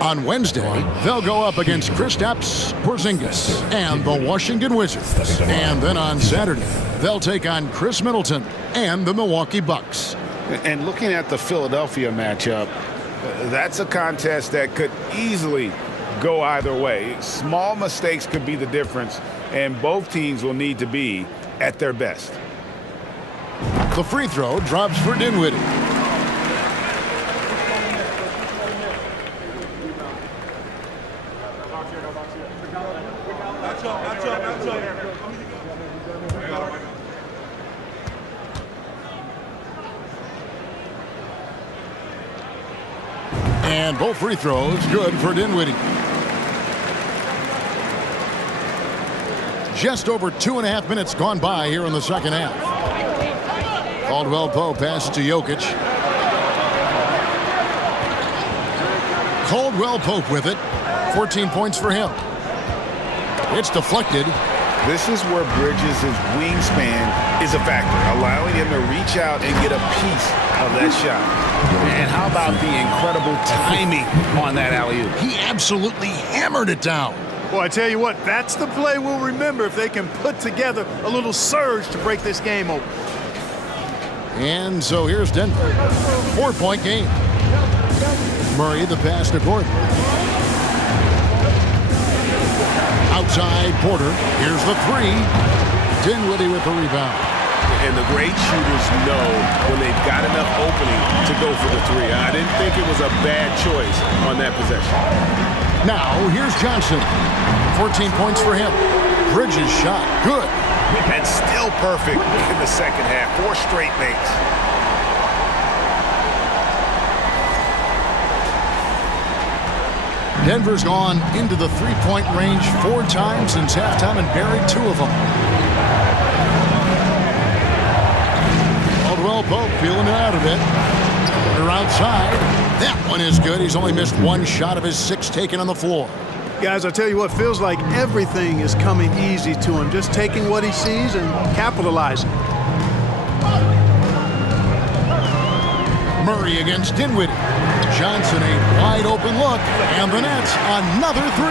On Wednesday, they'll go up against Kristaps Porzingis and the Washington Wizards. And then on Saturday, they'll take on Chris Middleton and the Milwaukee Bucks. And looking at the Philadelphia matchup, that's a contest that could easily go either way. Small mistakes could be the difference, and both teams will need to be at their best. The free throw drops for Dinwiddie. And both free throws good for Dinwiddie. Just over 2.5 minutes gone by here in the second half. Caldwell Pope passes to Jokic. Caldwell Pope with it. 14 points for him. It's deflected. This is where Bridges' wingspan is a factor, allowing him to reach out and get a piece of that shot. And how about the incredible timing on that alley-oop? He absolutely hammered it down. Well, I tell you what, that's the play we'll remember if they can put together a little surge to break this game open. And so here's Denver. 4-point game. Murray the pass to Gordon. Outside Porter. Here's the three. Dinwiddie with the rebound. And the great shooters know when they've got enough opening to go for the three. I didn't think it was a bad choice on that possession. Now, here's Johnson. 14 points for him. Bridges shot. Good. And still perfect in the second half. 4 straight makes. Denver's gone into the three-point range 4 times since halftime and buried 2 of them. Caldwell Pope feeling it out a bit. They're outside. That one is good. He's only missed 1 shot of his 6 taken on the floor. Guys, I tell you what, feels like everything is coming easy to him. Just taking what he sees and capitalizing. Murray against Dinwiddie. Johnson a wide open look, and the Nets another 3.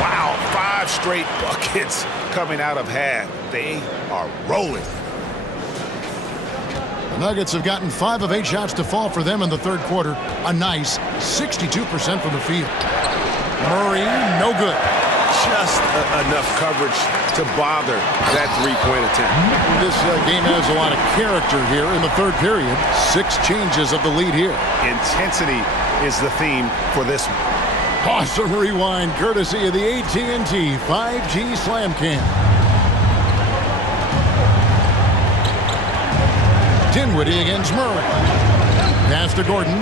Wow, 5 straight buckets coming out of half. They are rolling. The Nuggets have gotten 5 of 8 shots to fall for them in the third quarter. A nice 62% from the field. Murray, no good. Just enough coverage to bother that 3-point attempt. This game has a lot of character here in the third period. 6 changes of the lead here. Intensity is the theme for this one. Awesome rewind courtesy of the AT&T 5G Slam Cam. Dinwiddie against Murray. Pass to Gordon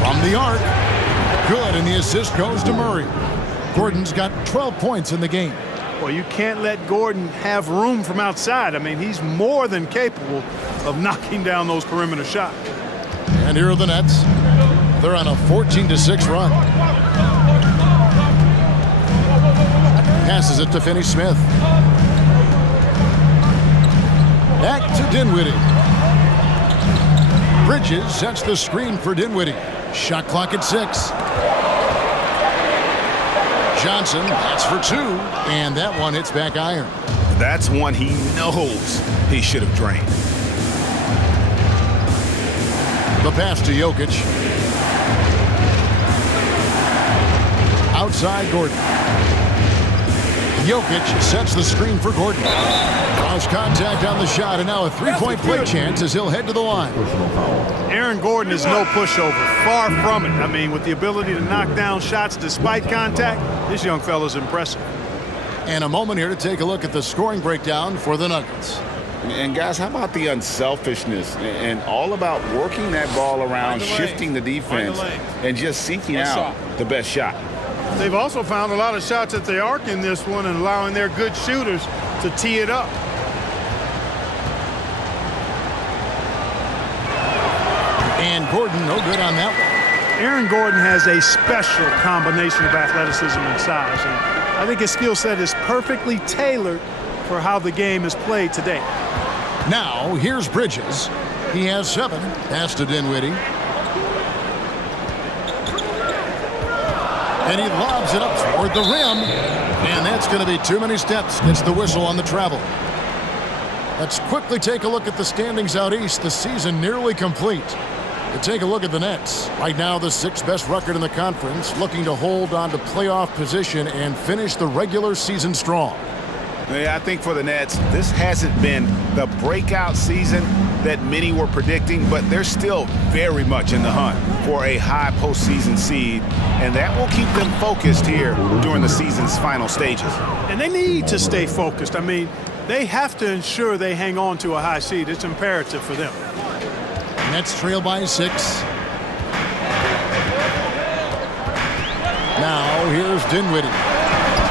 from the arc. Good, and the assist goes to Murray. Gordon's got 12 points in the game. Well, you can't let Gordon have room from outside. I mean, he's more than capable of knocking down those perimeter shots. And here are the Nets. They're on a 14-6 run. Passes it to Finney-Smith. Back to Dinwiddie. Bridges sets the screen for Dinwiddie. Shot clock at 6. Johnson, that's for 2, and that one hits back iron. That's one he knows he should have drained. The pass to Jokic. Outside Gordon. Jokic sets the screen for Gordon. Draws contact on the shot, and now a 3-point play chance as he'll head to the line. Aaron Gordon is no pushover. Far from it. I mean, with the ability to knock down shots despite contact, this young fella's impressive. And a moment here to take a look at the scoring breakdown for the Nuggets. And guys, how about the unselfishness and all about working that ball around, shifting the defense, and just seeking out the best shot. They've also found a lot of shots at the arc in this one and allowing their good shooters to tee it up. And Gordon, no good on that one. Aaron Gordon has a special combination of athleticism and size, and I think his skill set is perfectly tailored for how the game is played today. Now, here's Bridges. He has 7. Pass to Dinwiddie. And he lobs it up toward the rim. And that's going to be too many steps. Gets the whistle on the travel. Let's quickly take a look at the standings out east. The season nearly complete. To take a look at the Nets. Right now, the 6th best record in the conference, looking to hold on to playoff position and finish the regular season strong. Yeah, I think for the Nets, this hasn't been the breakout season that many were predicting, but they're still very much in the hunt for a high postseason seed, and that will keep them focused here during the season's final stages. And they need to stay focused. I mean, they have to ensure they hang on to a high seed. It's imperative for them. Nets trail by 6. Now here's Dinwiddie.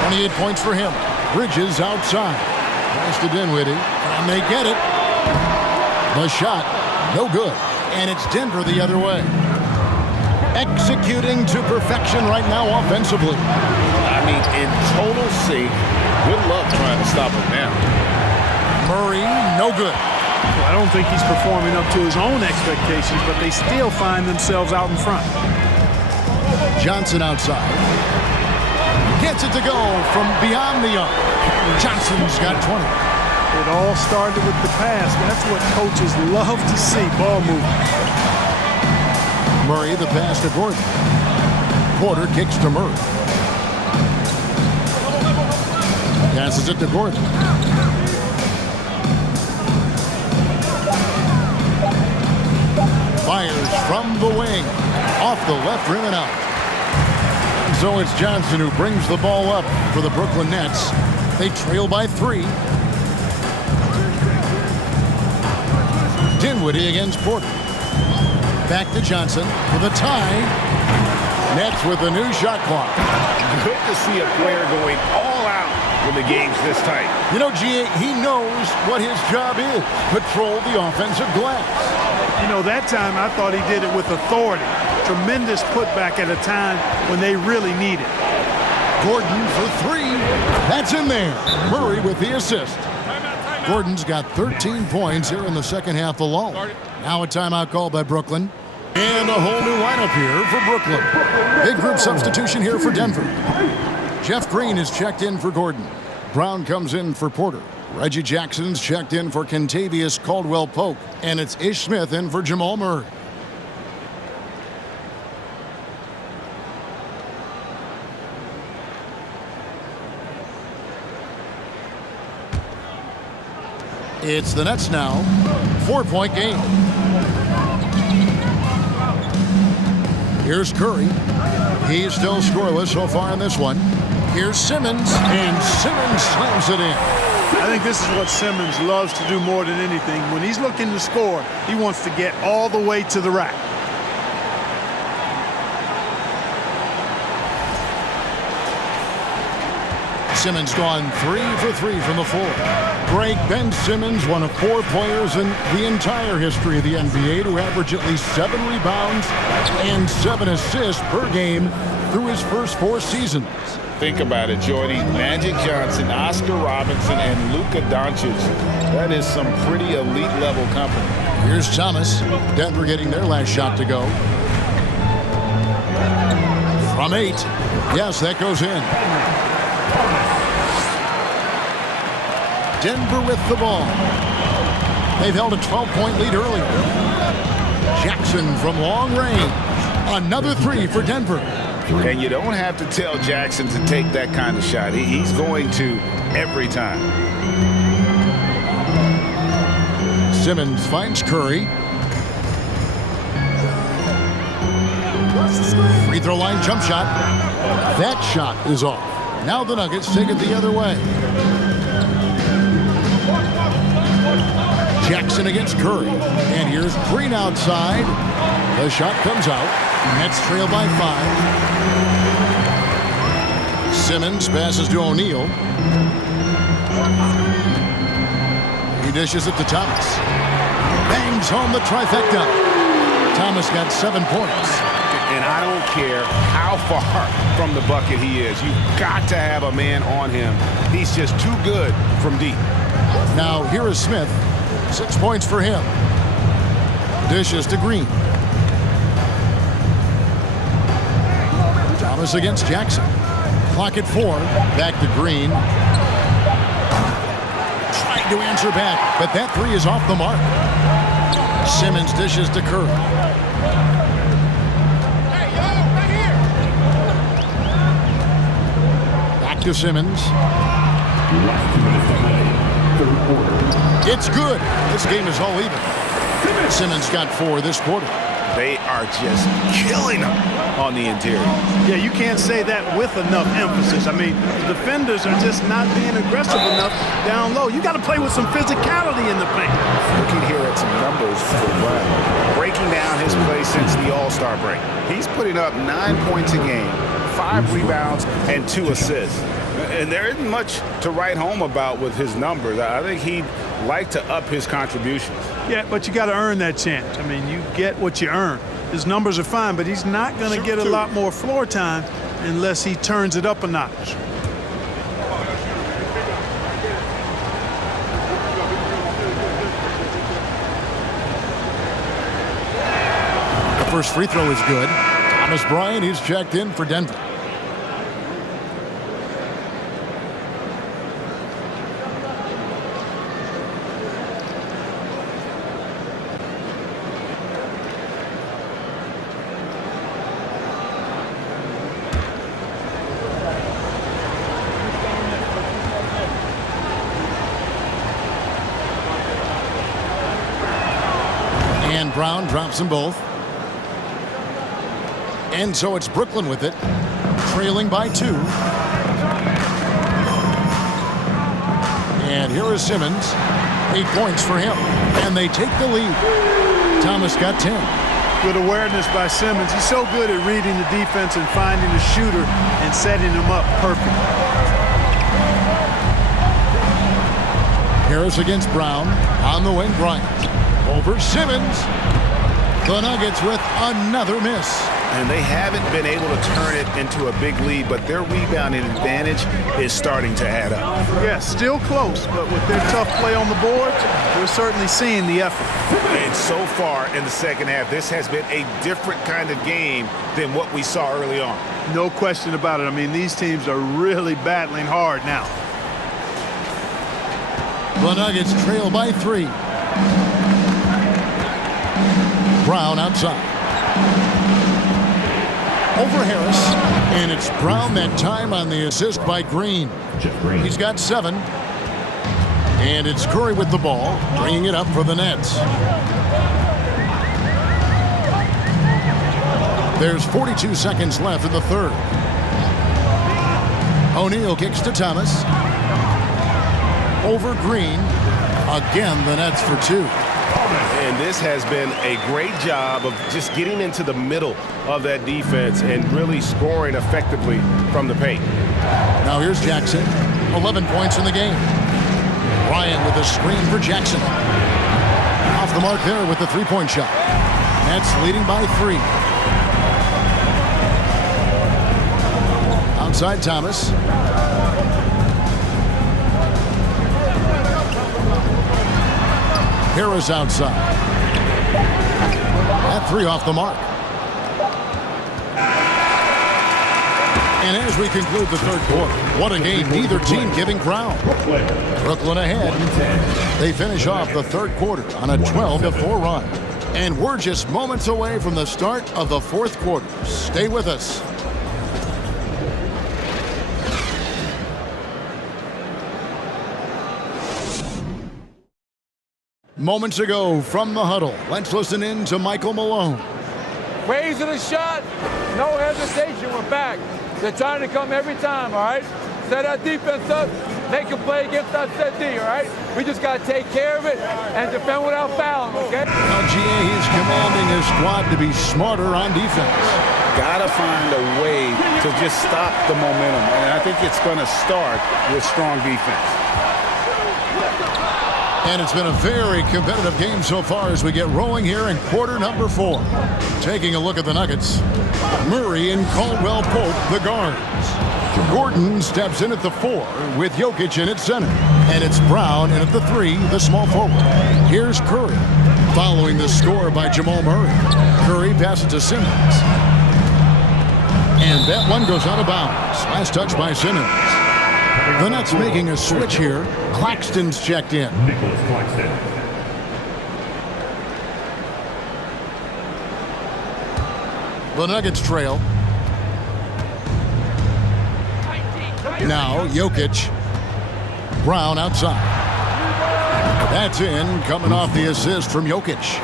28 points for him. Bridges outside. Pass to Dinwiddie, and they get it. The shot, no good. And it's Denver the other way. Executing to perfection right now offensively. I mean, in total sync. Good luck trying to stop him now. Murray, no good. I don't think he's performing up to his own expectations, but they still find themselves out in front. Johnson outside. Gets it to go from beyond the arc. Johnson's got 20. It all started with the pass. That's what coaches love to see, ball movement. Murray, the pass to Gordon. Porter kicks to Murray. Passes it to Gordon. Fires from the wing. Off the left rim and out. And so it's Johnson who brings the ball up for the Brooklyn Nets. They trail by 3. Dinwiddie against Porter. Back to Johnson for the tie. Nets with a new shot clock. Good to see a player going all out when the game's this tight. You know, GA, he knows what his job is. Patrol the offensive glass. You know, that time I thought he did it with authority. Tremendous putback at a time when they really need it. Gordon for 3. That's in there. Murray with the assist. Gordon's got 13 points here in the second half alone. Now a timeout call by Brooklyn. And a whole new lineup here for Brooklyn. Big group substitution here for Denver. Jeff Green is checked in for Gordon. Brown comes in for Porter. Reggie Jackson's checked in for Kentavious Caldwell-Pope. And it's Ish Smith in for Jamal Murray. It's the Nets now. 4-point game. Here's Curry. He's still scoreless so far in this one. Here's Simmons, and Simmons slams it in. I think this is what Simmons loves to do more than anything. When he's looking to score, he wants to get all the way to the rack. Simmons gone 3 for 3 from the floor. Greg Ben Simmons, one of 4 players in the entire history of the NBA to average at least 7 rebounds and 7 assists per game through his first 4 seasons. Think about it, Jordy. Magic Johnson, Oscar Robinson, and Luka Doncic. That is some pretty elite level company. Here's Thomas. Denver getting their last shot to go. From 8. Yes, that goes in. Denver with the ball. They've held a 12-point lead earlier. Jackson from long range. Another 3 for Denver. And you don't have to tell Jackson to take that kind of shot. He's going to every time. Simmons finds Curry. Free throw line jump shot. That shot is off. Now the Nuggets take it the other way. Jackson against Curry. And here's Green outside. The shot comes out. Nets trail by 5. Simmons passes to O'Neal. He dishes it to Thomas. Bangs home the trifecta. Thomas got 7 points. And I don't care how far from the bucket he is. You've got to have a man on him. He's just too good from deep. Now here is Smith. 6 points for him. Dishes to Green. Thomas against Jackson. Clock at 4. Back to Green. Trying to answer back, but that 3 is off the mark. Simmons dishes to Curry. Back to Simmons. It's good. This game is all even. Simmons got 4 this quarter. They are just killing them on the interior. Yeah, you can't say that with enough emphasis. I mean, the defenders are just not being aggressive enough down low. You got to play with some physicality in the paint. Looking here at some numbers for Brown. Breaking down his play since the All-Star break. He's putting up 9 points a game, 5 rebounds and 2 assists. And there isn't much to write home about with his numbers. I think he'd like to up his contributions. Yeah, but you got to earn that chance. I mean, you get what you earn. His numbers are fine, but he's not going to get a lot more floor time unless he turns it up a notch. The first free throw is good. Thomas Bryant, he's checked in for Denver. And Brown drops them both. And so it's Brooklyn with it, trailing by 2. And here is Simmons. 8 points for him. And they take the lead. Thomas got 10. Good awareness by Simmons. He's so good at reading the defense and finding the shooter and setting him up perfect. Harris against Brown. On the wing, Bryant. Over Simmons. The Nuggets with another miss. And they haven't been able to turn it into a big lead, but their rebounding advantage is starting to add up. Yeah, still close, but with their tough play on the boards, we're certainly seeing the effort. And so far in the second half, this has been a different kind of game than what we saw early on. No question about it. I mean, these teams are really battling hard now. The Nuggets trail by 3. Brown outside. Over Harris, and it's Brown that time on the assist by Green. He's got 7. And it's Curry with the ball, bringing it up for the Nets. There's 42 seconds left in the third. O'Neal kicks to Thomas. Over Green. Again, the Nets for 2. And this has been a great job of just getting into the middle of that defense and really scoring effectively from the paint. Now here's Jackson. 11 points in the game. Bryant with a screen for Jackson. Off the mark there with the three-point shot. Nets leading by 3. Outside Thomas. Harris outside. That 3 off the mark. And as we conclude the third quarter, what a game, neither team giving ground. Brooklyn ahead. They finish off the third quarter on a 12-4 run. And we're just moments away from the start of the fourth quarter. Stay with us. Moments ago from the huddle, let's listen in to Michael Malone. Raising the shot, no hesitation, we're back. They're trying to come every time, all right? Set our defense up, they can play against our set D, all right? We just got to take care of it and defend without fouling, okay? Now, GA, he's commanding his squad to be smarter on defense. Gotta find a way to just stop the momentum, and I think it's going to start with strong defense. And it's been a very competitive game so far as we get rolling here in quarter number 4. Taking a look at the Nuggets, Murray and Caldwell Pope, the guards. Gordon steps in at the 4 with Jokic in at center. And it's Brown in at the 3, the small forward. Here's Curry, following the score by Jamal Murray. Curry passes to Simmons. And that one goes out of bounds. Last touch by Simmons. The Nets making a switch here. Claxton's checked in. Nicholas Claxton. The Nuggets trail. Now Jokic. Brown outside. That's in, coming off the assist from Jokic.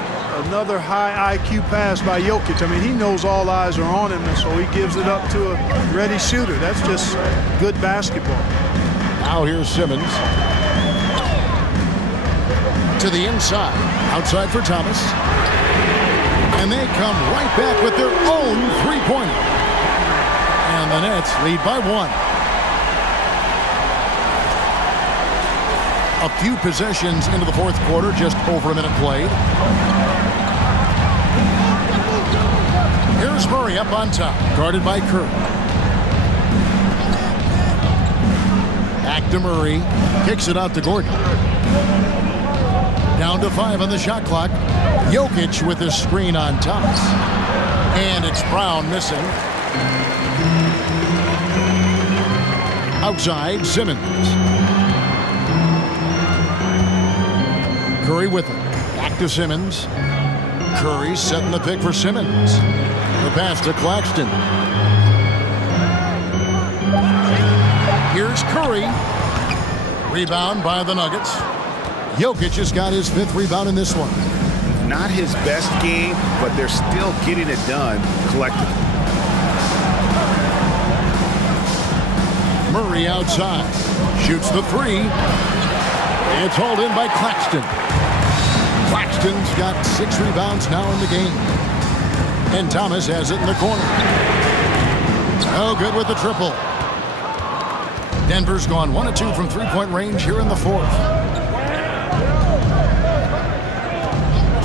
Another high IQ pass by Jokic. I mean, he knows all eyes are on him, and so he gives it up to a ready shooter. That's just good basketball. Now here's Simmons. To the inside. Outside for Thomas. And they come right back with their own three-pointer. And the Nets lead by 1. A few possessions into the fourth quarter, just over a minute played. Here's Murray up on top, guarded by Curry. Back to Murray, kicks it out to Gordon. Down to 5 on the shot clock. Jokic with his screen on Thomas. And it's Brown missing. Outside, Simmons. Curry with him. Back to Simmons. Curry setting the pick for Simmons. The pass to Claxton. Here's Curry. Rebound by the Nuggets. Jokic has got his 5th rebound in this one. Not his best game, but they're still getting it done collectively. Murray outside. Shoots the 3. It's hauled in by Claxton. Claxton's got 6 rebounds now in the game. And Thomas has it in the corner. Oh, good with the triple. Denver's gone 1 of 2 from 3-point range here in the 4th.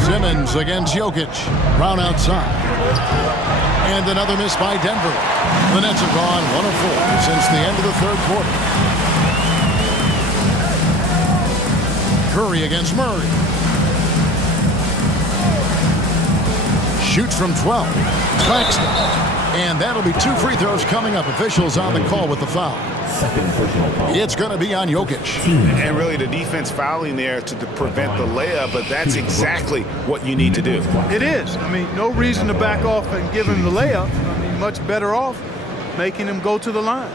Simmons against Jokic. Brown outside. And another miss by Denver. The Nets have gone 1 of 4 since the end of the 3rd quarter. Curry against Murray. Shoots from 12. Claxton. And that'll be 2 free throws coming up. Officials on the call with the foul. It's going to be on Jokic. And really the defense fouling there to prevent the layup, but that's exactly what you need to do. It is. I mean, no reason to back off and give him the layup. I mean, much better off making him go to the line.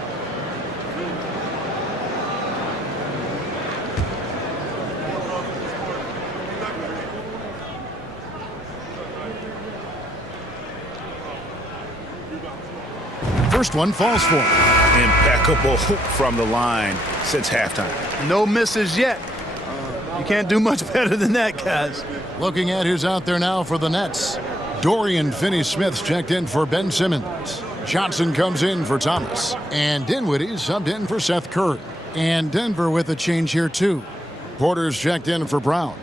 First one falls for him. Impeccable from the line since halftime. No misses yet. You can't do much better than that, guys. Looking at who's out there now for the Nets. Dorian Finney-Smith's checked in for Ben Simmons. Johnson comes in for Thomas. And Dinwiddie subbed in for Seth Curry. And Denver with a change here, too. Porter's checked in for Brown.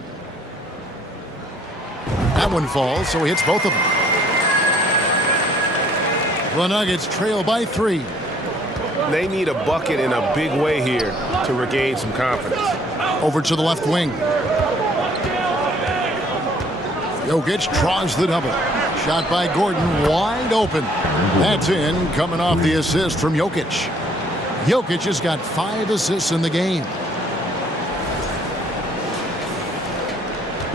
That one falls, so he hits both of them. The Nuggets trail by 3. They need a bucket in a big way here to regain some confidence. Over to the left wing. Jokic draws the double. Shot by Gordon, wide open. That's in, coming off the assist from Jokic. Jokic has got 5 assists in the game.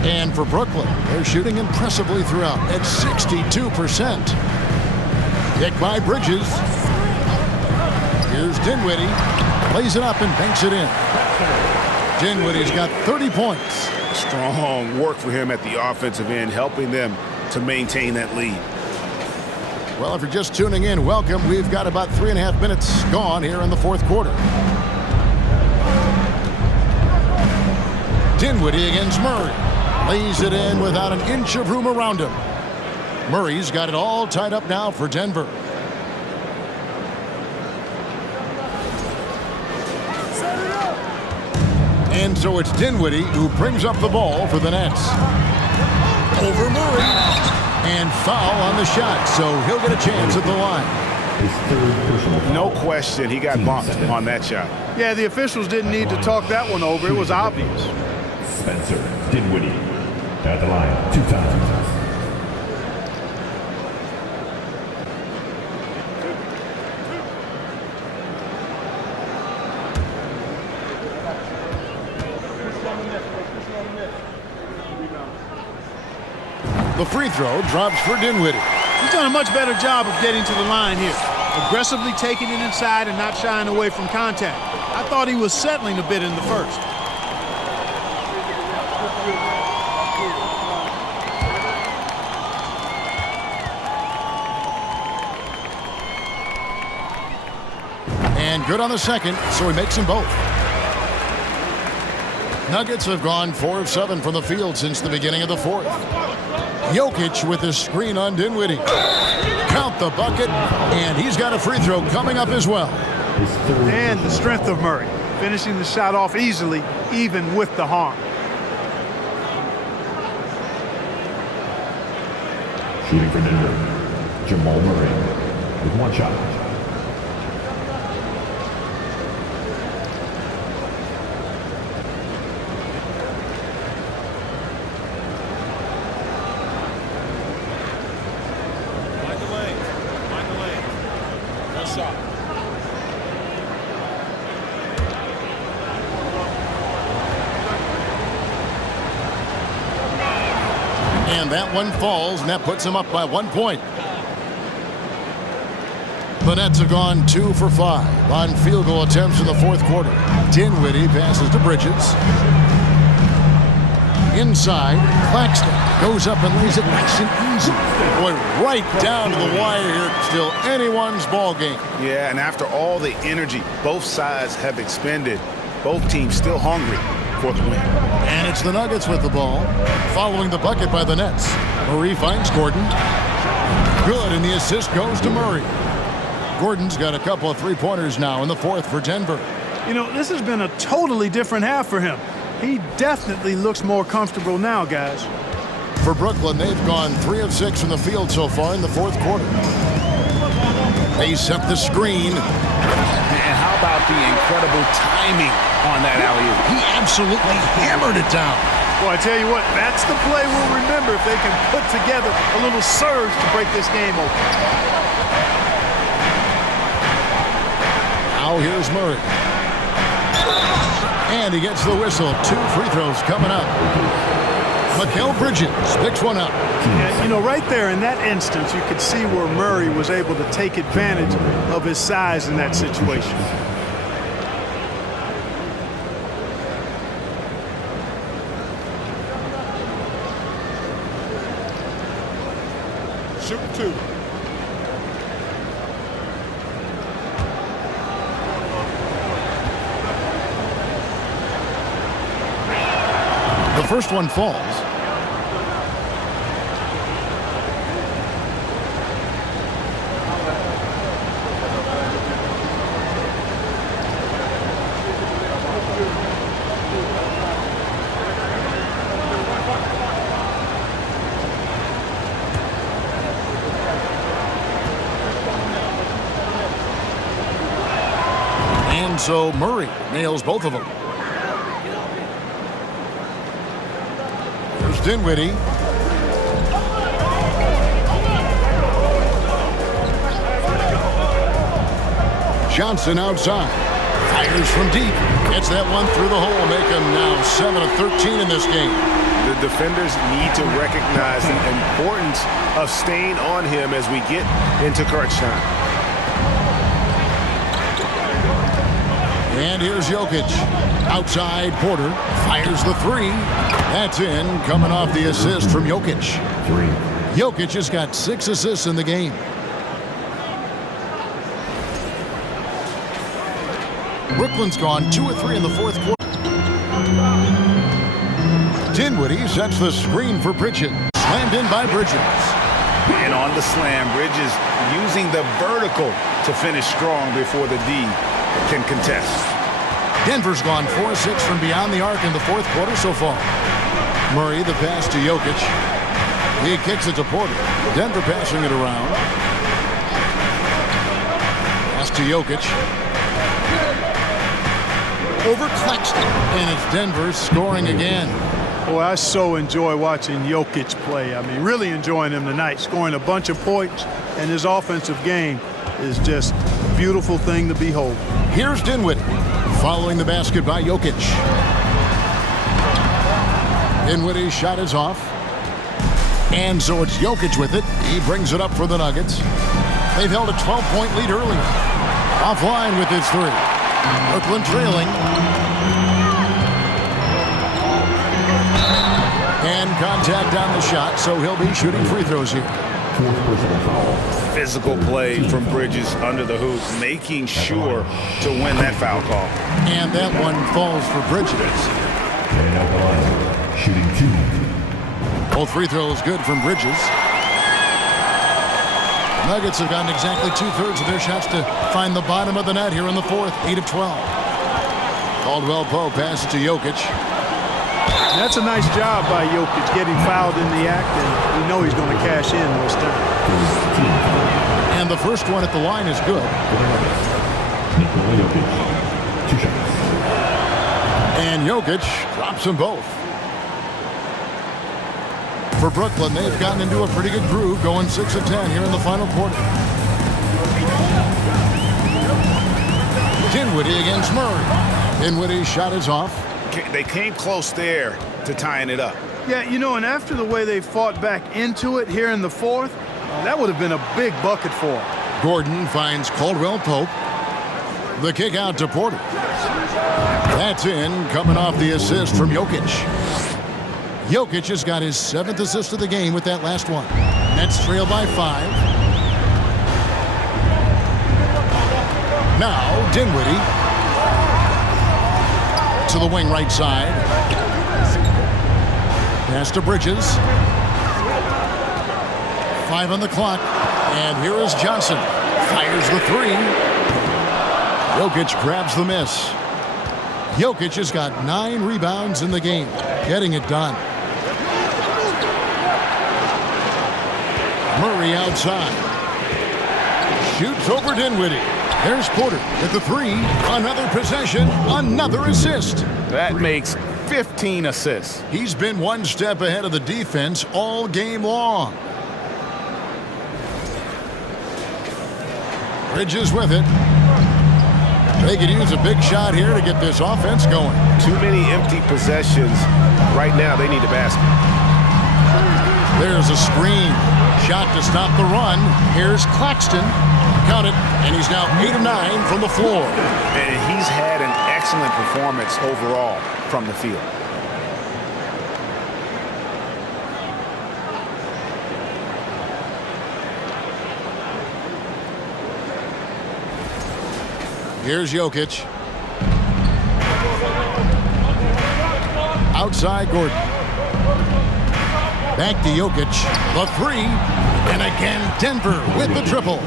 And for Brooklyn, they're shooting impressively throughout at 62%. Pick by Bridges. Here's Dinwiddie. Plays it up and banks it in. Dinwiddie's got 30 points. Strong work for him at the offensive end, helping them to maintain that lead. Well, if you're just tuning in, welcome. We've got about 3.5 minutes gone here in the 4th quarter. Dinwiddie against Murray. Lays it in without an inch of room around him. Murray's got it all tied up now for Denver. And so it's Dinwiddie who brings up the ball for the Nets. Over Murray. And foul on the shot, so he'll get a chance at the line. No question, he got bumped on that shot. Yeah, the officials didn't need to talk that one over. It was obvious. Spencer Dinwiddie at the line 2 times. The free throw drops for Dinwiddie. He's done a much better job of getting to the line here. Aggressively taking it inside and not shying away from contact. I thought he was settling a bit in the first. And good on the second, so he makes them both. Nuggets have gone 4 of 7 from the field since the beginning of the fourth. Jokic with his screen on Dinwiddie. Count the bucket, and he's got a free throw coming up as well. And the strength of Murray, finishing the shot off easily, even with the harm. Shooting for Denver, Jamal Murray with 1 shot. And that one falls, and that puts him up by 1 point. The Nets have gone 2 for 5 on field goal attempts in the fourth quarter. Dinwiddie passes to Bridges. Inside, Claxton goes up and lays it nice and easy. Boy, right down to the wire here. Still anyone's ball game. Yeah, and after all the energy both sides have expended, both teams still hungry for the win. And it's the Nuggets with the ball, following the bucket by the Nets. Murray finds Gordon. Good, and the assist goes to Murray. Gordon's got a couple of three-pointers now in the fourth for Denver. You know, this has been a totally different half for him. He definitely looks more comfortable now, guys. For Brooklyn, they've gone 3 of 6 from the field so far in the fourth quarter. They set the screen. And how about the incredible timing on that alley-oop? He absolutely hammered it down. Well, I tell you what, that's the play we'll remember if they can put together a little surge to break this game open. Now here's Murray. And he gets the whistle. 2 free throws coming up. MACAU Bridges picks one up. Yeah, you know, right there in that instance, you could see where Murray was able to take advantage of his size in that situation. Shoot 2. The first one falls. And so Murray nails both of them. There's Dinwiddie. Johnson outside. Fires from deep. Gets that one through the hole, make him now 7 of 13 in this game. The defenders need to recognize the importance of staying on him as we get into crunch time. And here's Jokic. Outside, Porter fires the 3. That's in, coming off the assist from Jokic. 3. Jokic has got 6 assists in the game. Brooklyn's gone 2 of 3 in the fourth quarter. Dinwiddie sets the screen for Bridges. Slammed in by Bridges. And on the slam, Bridges using the vertical to finish strong before the D can contest. Denver's gone 4 of 6 from beyond the arc in the fourth quarter so far. Murray, the pass to Jokic. He kicks it to Porter. Denver passing it around. Pass to Jokic. Over Claxton. And it's Denver scoring again. Boy, I so enjoy watching Jokic play. I mean, really enjoying him tonight, scoring a bunch of points, and his offensive game is just a beautiful thing to behold. Here's Dinwiddie, following the basket by Jokic. Dinwiddie's shot is off. And so it's Jokic with it. He brings it up for the Nuggets. They've held a 12-point lead earlier. Offline with his 3. Brooklyn trailing. And contact on the shot, so he'll be shooting free throws here. Physical play from Bridges under the hoop, making sure to win that foul call. And that one falls for Bridges. And at the line, shooting 2. Both free throws good from Bridges. Nuggets have gotten exactly 2/3 of their shots to find the bottom of the net here in the fourth, 8 of 12. Caldwell Pope passes to Jokic. That's a nice job by Jokic getting fouled in the act, and we know he's going to cash in this time. And the first one at the line is good. Nikola Jokic, 2 shots. And Jokic drops them both. For Brooklyn, they've gotten into a pretty good groove, going 6 of 10 here in the final quarter. Dinwiddie against Murray. Dinwiddie's shot is off. They came close there to tying it up. Yeah, you know, and after the way they fought back into it here in the fourth, that would have been a big bucket for them. Gordon finds Caldwell Pope. The kick out to Porter. That's in, coming off the assist from Jokic. Jokic has got his 7th assist of the game with that last one. Nets trail by 5. Now, Dinwiddie to the wing right side. Pass to Bridges. 5 on the clock. And here is Johnson. Fires the 3. Jokic grabs the miss. Jokic has got 9 rebounds in the game, getting it done. Murray outside. Shoots over Dinwiddie. There's Porter at the 3. Another possession, another assist. That makes 15 assists. He's been one step ahead of the defense all game long. Bridges with it. They could use a big shot here to get this offense going. Too many empty possessions. Right now, they need a basket. There's a screen. Shot to stop the run. Here's Claxton. Count it, and he's now 8 of 9 from the floor. And he's had an excellent performance overall from the field. Here's Jokic. Outside Gordon. Back to Jokic. The 3. And again, Denver with the triple.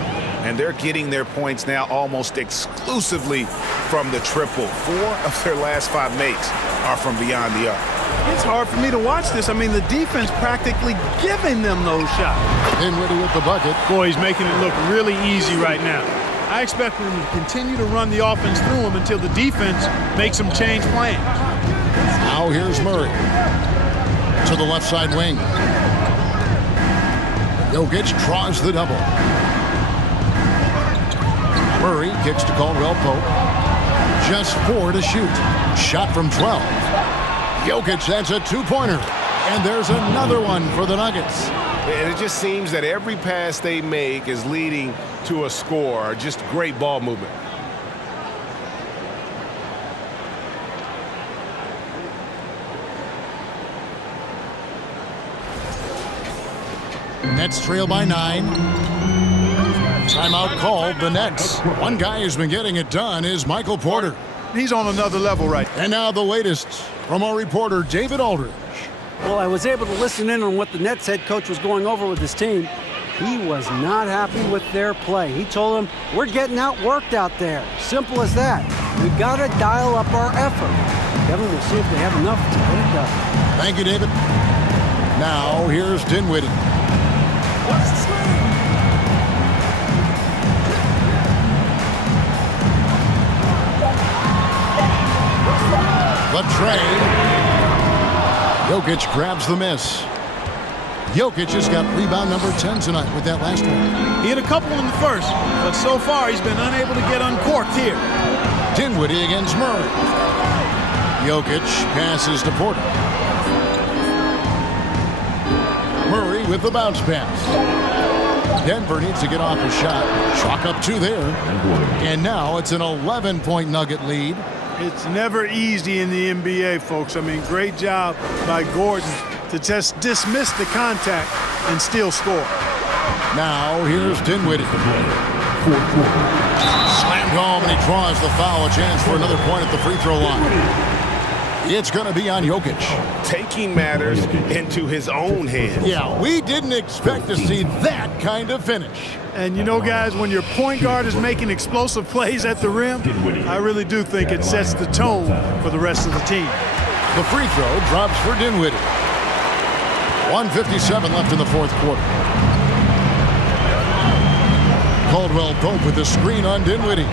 And they're getting their points now almost exclusively from the triple. 4 of their last 5 makes are from beyond the arc. It's hard for me to watch this. I mean, the defense practically giving them those shots. Dinwiddie with the bucket. Boy, he's making it look really easy right now. I expect them to continue to run the offense through him until the defense makes them change plans. Now here's Murray. To the left side wing. Jokic draws the double. Murray kicks to Caldwell Pope. Just 4 to shoot. Shot from 12. Jokic, that's a 2-pointer. And there's another one for the Nuggets. And it just seems that every pass they make is leading to a score. Just great ball movement. Nets trail by 9. Timeout called the Nets. One guy who's been getting it done is Michael Porter. He's on another level right now. And now the latest from our reporter, David Aldridge. Well, I was able to listen in on what the Nets head coach was going over with his team. He was not happy with their play. He told them, we're getting outworked out there. Simple as that. We've got to dial up our effort. Kevin, we'll see if they have enough to get it done. Thank you, David. Now, here's Dinwiddie. The tray. Jokic grabs the miss. Jokic has got rebound number 10 tonight with that last one. He had a couple in the first, but so far he's been unable to get uncorked here. Dinwiddie against Murray. Jokic passes to Porter. Murray with the bounce pass. Denver needs to get off his shot. Chalk up 2 there. And now it's an 11-point Nugget lead. It's never easy in the NBA, folks. I mean, great job by Gordon to just dismiss the contact and still score. Now here's Dinwiddie. Slammed home, and he draws the foul. A chance for another point at the free throw line. It's going to be on Jokic. Taking matters into his own hands. Yeah, we didn't expect to see that kind of finish. And you know, guys, when your point guard is making explosive plays at the rim, I really do think it sets the tone for the rest of the team. The free throw drops for Dinwiddie. 1:57 left in the fourth quarter. Caldwell Pope with the screen on Dinwiddie.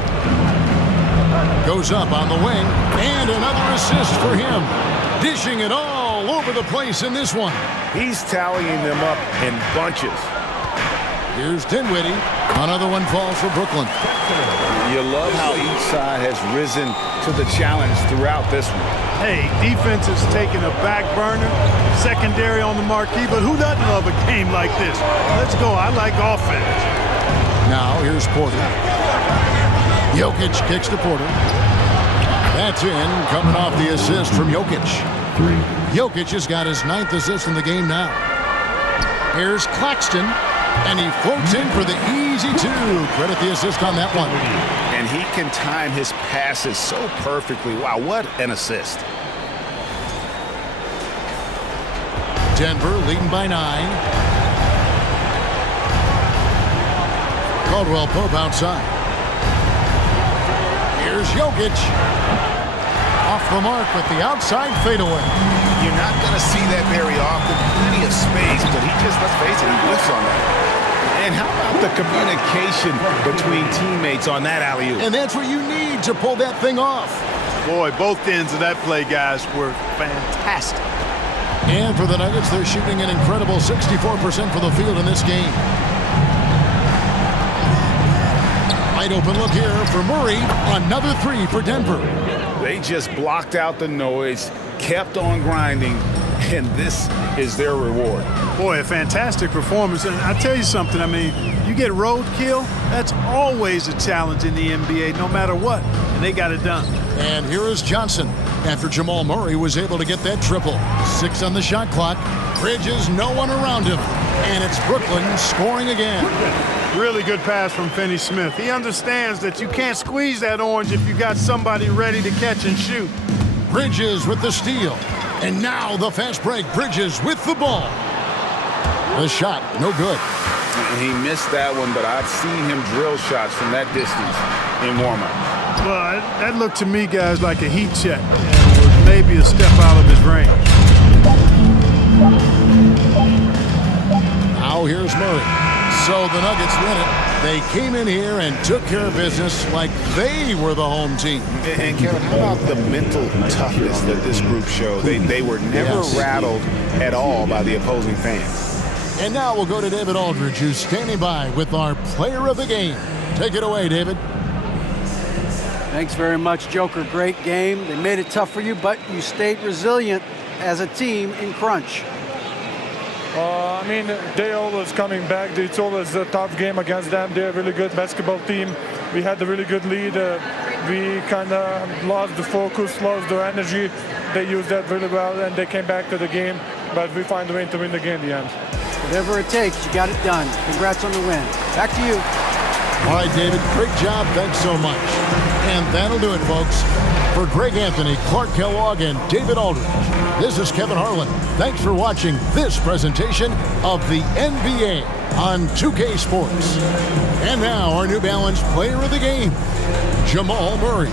Goes up on the wing, and another assist for him. Dishing it all over the place in this one. He's tallying them up in bunches. Here's Dinwiddie. Another one falls for Brooklyn. You love how each side has risen to the challenge throughout this one. Hey, defense is taking a back burner, secondary on the marquee, but who doesn't love a game like this? Let's go. I like offense. Now here's Porter. Jokic kicks to Porter. That's in, coming off the assist from Jokic. Jokic has got his 9th assist in the game now. Here's Claxton, and he floats in for the easy 2. Credit the assist on that one. And he can time his passes so perfectly. Wow, what an assist. Denver leading by 9. Caldwell Pope outside. Here's Jokic. Off the mark with the outside fadeaway. You're not going to see that very often. Plenty of space, but he just, let's face it, he whiffs on that. And how about the communication between teammates on that alley-oop? And that's what you need to pull that thing off. Boy, both ends of that play, guys, were fantastic. And for the Nuggets, they're shooting an incredible 64% for the field in this game. Wide open look here for Murray. Another 3 for Denver. They just blocked out the noise, kept on grinding, and this is their reward. Boy, a fantastic performance. And I tell you something, I mean, you get roadkill, that's always a challenge in the NBA, no matter what. And they got it done. And here is Johnson after Jamal Murray was able to get that triple. 6 on the shot clock. Bridges, no one around him. And it's Brooklyn scoring again. Really good pass from Finney-Smith. He understands that you can't squeeze that orange if you got somebody ready to catch and shoot. Bridges with the steal. And now the fast break. Bridges with the ball. The shot, no good. He missed that one, but I've seen him drill shots from that distance in warm-up. Well, that looked to me, guys, like a heat check. And was maybe a step out of his range. Now here's Murray. So the Nuggets win it. They came in here and took care of business like they were the home team. And Kevin, how about the mental toughness that this group showed? They were never rattled at all by the opposing fans. And now we'll go to David Aldridge, who's standing by with our player of the game. Take it away, David. Thanks very much, Joker. Great game. They made it tough for you, but you stayed resilient as a team in crunch. I mean, they always coming back. It's always a tough game against them. They're a really good basketball team. We had a really good lead. We kind of lost the focus, lost their energy. They used that really well, and they came back to the game. But we find a way to win the game in the end. Whatever it takes, you got it done. Congrats on the win. Back to you. All right, David, great job. Thanks so much. And that'll do it, folks. For Greg Anthony, Clark Kellogg, and David Aldridge, this is Kevin Harlan. Thanks for watching this presentation of the NBA on 2K Sports. And now our New Balance player of the game, Jamal Murray.